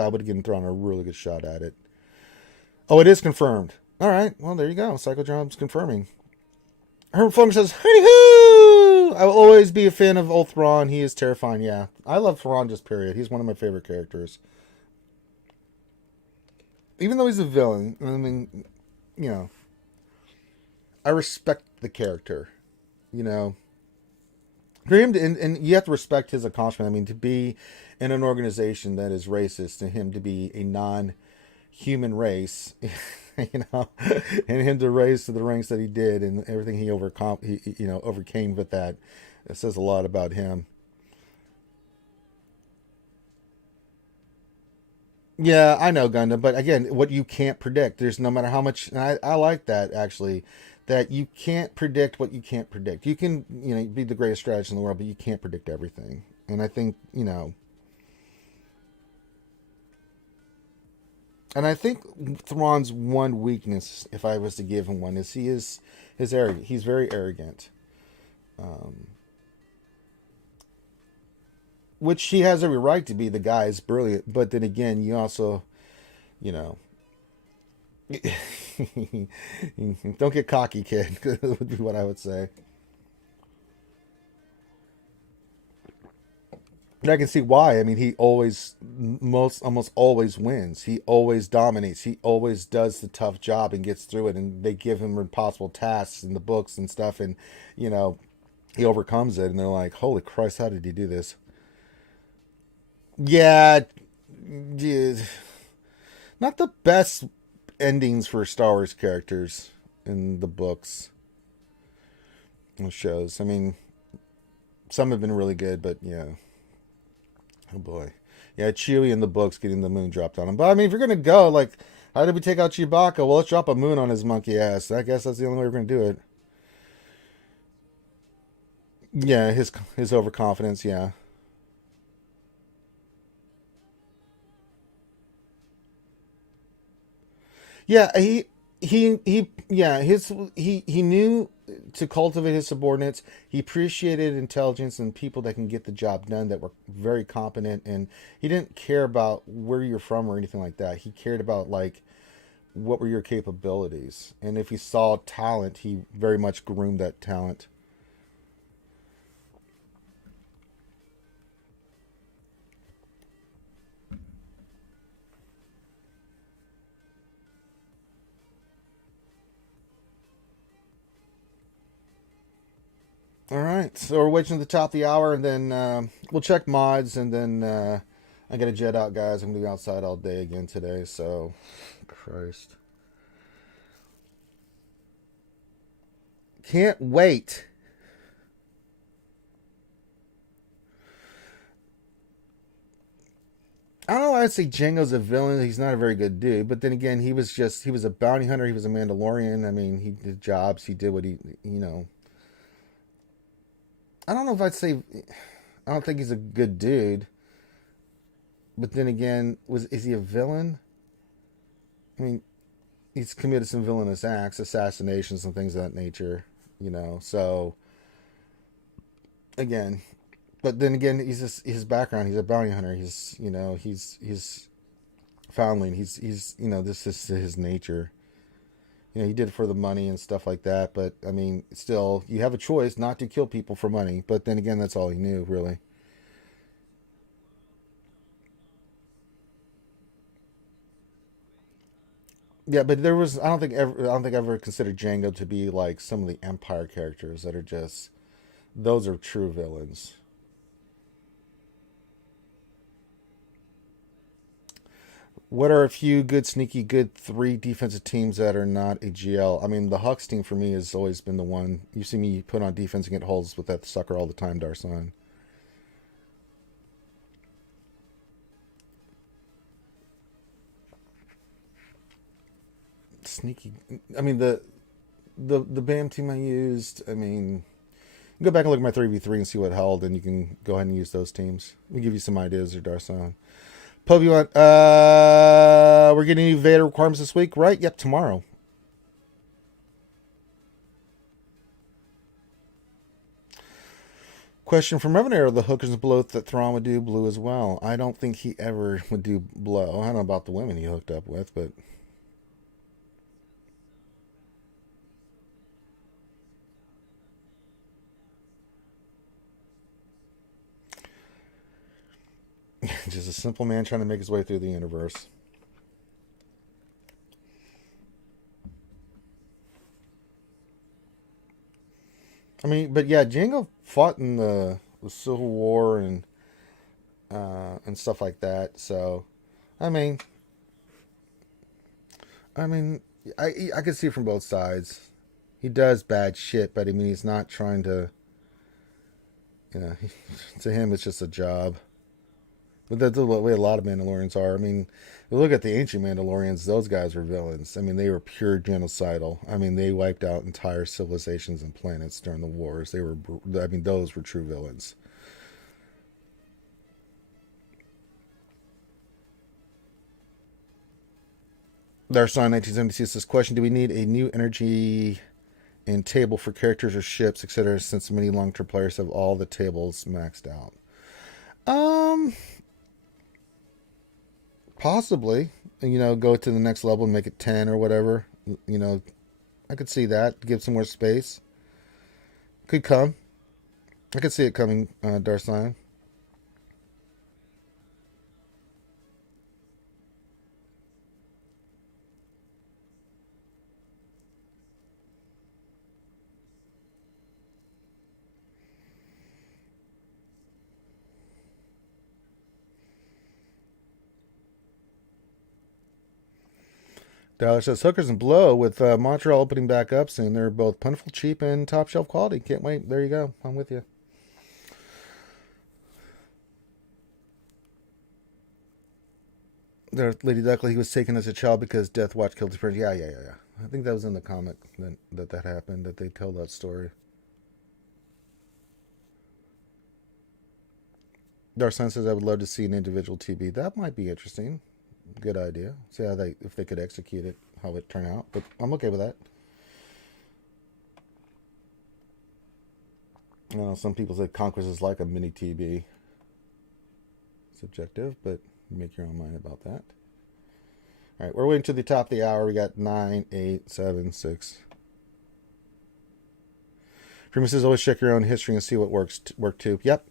I would have given Thrawn a really good shot at it. Oh, it is confirmed. All right, well there you go. Psychodrom's confirming. Herb Funk says, "Hey hoo! I will always be a fan of old Thrawn. He is terrifying." Yeah, I love Thrawn. Just period. He's one of my favorite characters. Even though he's a villain, I mean, I respect the character. You know, for him to, and you have to respect his accomplishment. I mean, to be in an organization that is racist, and him to be a non-human race. And him to raise to the ranks that he did, and everything he overcame with that, it says a lot about him. Yeah, I know Gundam, but again, what you can't predict, there's no matter how much, and I like that actually, that you can't predict what you can't predict. You can, be the greatest strategist in the world, but you can't predict everything. And I think, and I think Thrawn's one weakness, if I was to give him one, is his arrogant. He's very arrogant, which he has every right to be. The guy is brilliant, but then again, you also, you know, don't get cocky, kid. Would be what I would say. And I can see why. I mean, he almost always wins. He always dominates. He always does the tough job and gets through it. And they give him impossible tasks in the books and stuff. And, you know, he overcomes it. And they're like, holy Christ, how did he do this? Yeah, dude. Not the best endings for Star Wars characters in the books and shows. I mean, some have been really good, but yeah. Oh boy. Yeah, Chewie in the books getting the moon dropped on him. But I mean, if you're going to go, like, how did we take out Chewbacca? Well, let's drop a moon on his monkey ass. I guess that's the only way we're going to do it. Yeah, his overconfidence, yeah. Yeah, he knew to cultivate his subordinates. He appreciated intelligence and people that can get the job done that were very competent, and he didn't care about where you're from or anything like that. He cared about like what were your capabilities, and if he saw talent, he very much groomed that talent. All right, so we're waiting to the top of the hour, and then we'll check mods, and then I got to jet out, guys. I'm gonna be outside all day again today, so Christ, can't wait. I don't know why I'd say Django's a villain. He's not a very good dude, but then again, he was a bounty hunter. He was a Mandalorian. I mean, he did jobs. He did what he. I don't know if I'd say. I don't think he's a good dude. But then again, is he a villain? I mean, he's committed some villainous acts, assassinations, and things of that nature. So again, but then again, his background. He's a bounty hunter. He's foundling. He's this is his nature. He did it for the money and stuff like that. But I mean, still, you have a choice not to kill people for money. But then again, that's all he knew, really. Yeah, but there was I don't think I ever considered Django to be like some of the Empire characters that are just those are true villains. What are a few good sneaky good three defensive teams that are not a GL? I mean, the Hawks team for me has always been the one. You see me put on defense and get holes with that sucker all the time, Darsan. Sneaky. I mean the BAM team I used. I mean, go back and look at my 3v3 and see what held, and you can go ahead and use those teams. We give you some ideas, or Darsan. Pub, you want? We're getting new Vader requirements this week, right? Yep, tomorrow. Question from Revenue: the hookers and blow that Thrawn would do blue as well. I don't think he ever would do blow. I don't know about the women he hooked up with, but just a simple man trying to make his way through the universe. I mean, but yeah, Django fought in the Civil War and stuff like that. So, I mean, I mean, I can see from both sides. He does bad shit, but I mean, he's not trying to. To him, it's just a job. But that's the way a lot of Mandalorians are. I mean, you look at the ancient Mandalorians; those guys were villains. I mean, they were pure genocidal. I mean, they wiped out entire civilizations and planets during the wars. They were, I mean, those were true villains. Their sign 1976 says, question: do we need a new energy and table for characters or ships, etc.? Since many long-term players have all the tables maxed out. Um, Possibly. Go to the next level and make it 10 or whatever. You know, I could see that. Give some more space. Could come. I could see it coming, Darsign. Dollar says hookers and blow with Montreal opening back up soon. They're both plentiful, cheap, and top shelf quality. Can't wait. There you go. I'm with you. There, Lady Duckley, he was taken as a child because Death Watch killed his parents. Yeah, yeah, yeah, yeah. I think that was in the comic that happened. That they tell that story. Darsan says I would love to see an individual TB. That might be interesting. Good idea. See how they if they could execute it, how it turn out. But I'm okay with that. I know some people say Conquest is like a mini TB. Subjective, but make your own mind about that. All right, we're waiting to the top of the hour. We got 9, 8, 7, 6. Freeman says always check your own history and see what work too. Yep.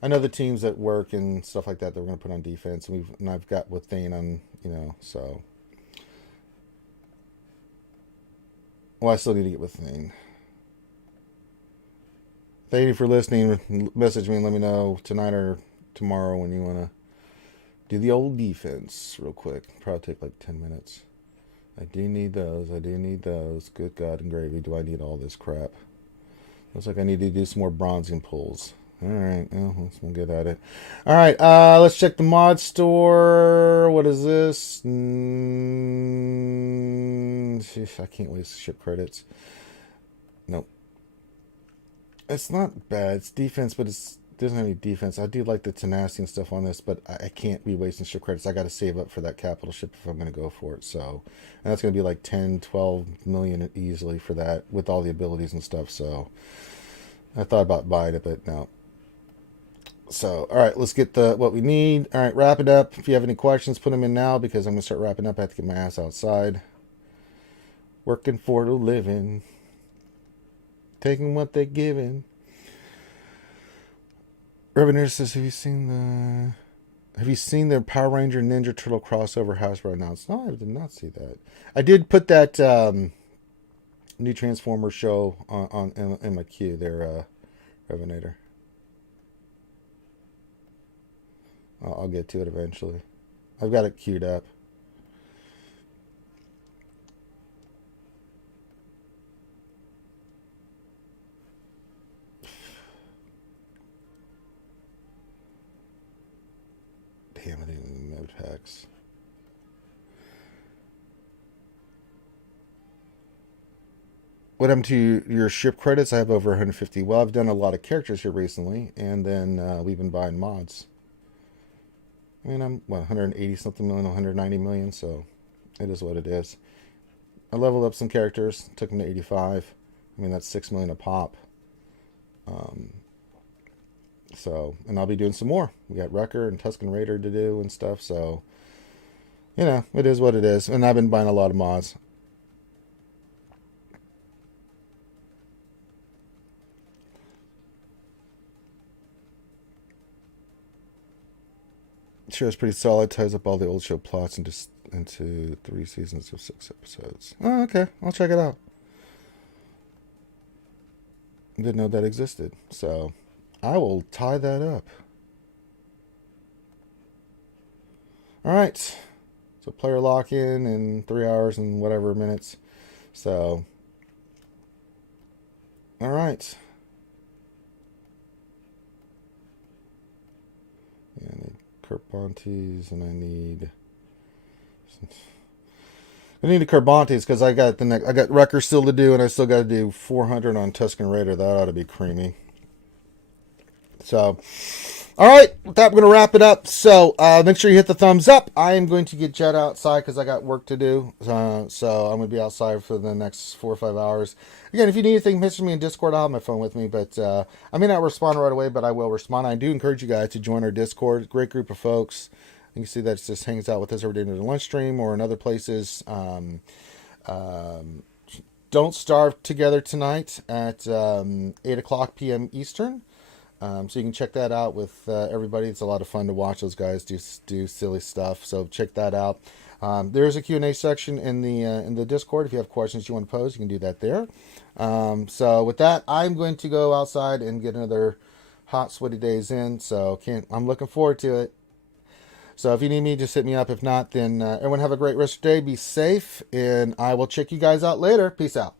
I know the teams that work and stuff like that we're going to put on defense. And I've got with Thane on, so. Well, I still need to get with Thane. Thank you for listening. Message me and let me know tonight or tomorrow when you want to do the old defense real quick. Probably take like 10 minutes. I do need those. I do need those. Good God and gravy. Do I need all this crap? Looks like I need to do some more bronzing pulls. All right. Well, we'll get at it. All right. Let's check the mod store. What is this? I can't waste ship credits. Nope. It's not bad. It's defense, but it doesn't have any defense. I do like the tenacity and stuff on this, but I can't be wasting ship credits. I got to save up for that capital ship if I'm going to go for it. So, and that's going to be like 10, 12 million easily for that with all the abilities and stuff. So, I thought about buying it, but no. So, all right, let's get what we need. All right, wrap it up. If you have any questions, put them in now because I'm going to start wrapping up. I have to get my ass outside. Working for the living. Taking what they're giving. Revenue says, have you seen the Power Ranger Ninja Turtle crossover Hasbro announced? No, I did not see that. I did put that new Transformer show on in my queue there, Revenator. I'll get to it eventually. I've got it queued up. Damn it, in med packs. What happened to your ship credits? I have over 150. Well, I've done a lot of characters here recently, and then we've been buying mods. I mean, I'm, 180 something million, 190 million, so it is what it is. I leveled up some characters, took them to 85. I mean, that's 6 million a pop. So, and I'll be doing some more. We got Wrecker and Tusken Raider to do and stuff, so, you know, it is what it is. And I've been buying a lot of mods. Show's pretty solid. Ties up all the old show plots into 3 seasons of 6 episodes. Oh, okay. I'll check it out. Didn't know that existed. So, I will tie that up. Alright. So, player lock-in in 3 hours and whatever minutes. So, alright. Yeah, I need Carbantes and I need the Carbantes because I got Wrecker still to do and I still got to do 400 on Tusken Raider. That ought to be creamy. So, all right, with that, we're going to wrap it up. So, make sure you hit the thumbs up. I am going to get Jet outside because I got work to do. So, I'm going to be outside for the next 4 or 5 hours. Again, if you need anything, message me in Discord. I'll have my phone with me, but I may not respond right away, but I will respond. I do encourage you guys to join our Discord. Great group of folks. You can see that it just hangs out with us every day in the lunch stream or in other places. Don't Starve together tonight at 8 o'clock p.m. Eastern. So you can check that out with everybody. It's a lot of fun to watch those guys do silly stuff. So check that out. There is a Q&A section in the Discord. If you have questions you want to pose, you can do that there. So with that, I'm going to go outside and get another hot, sweaty days in. So I'm looking forward to it. So if you need me, just hit me up. If not, then everyone have a great rest of your day. Be safe, and I will check you guys out later. Peace out.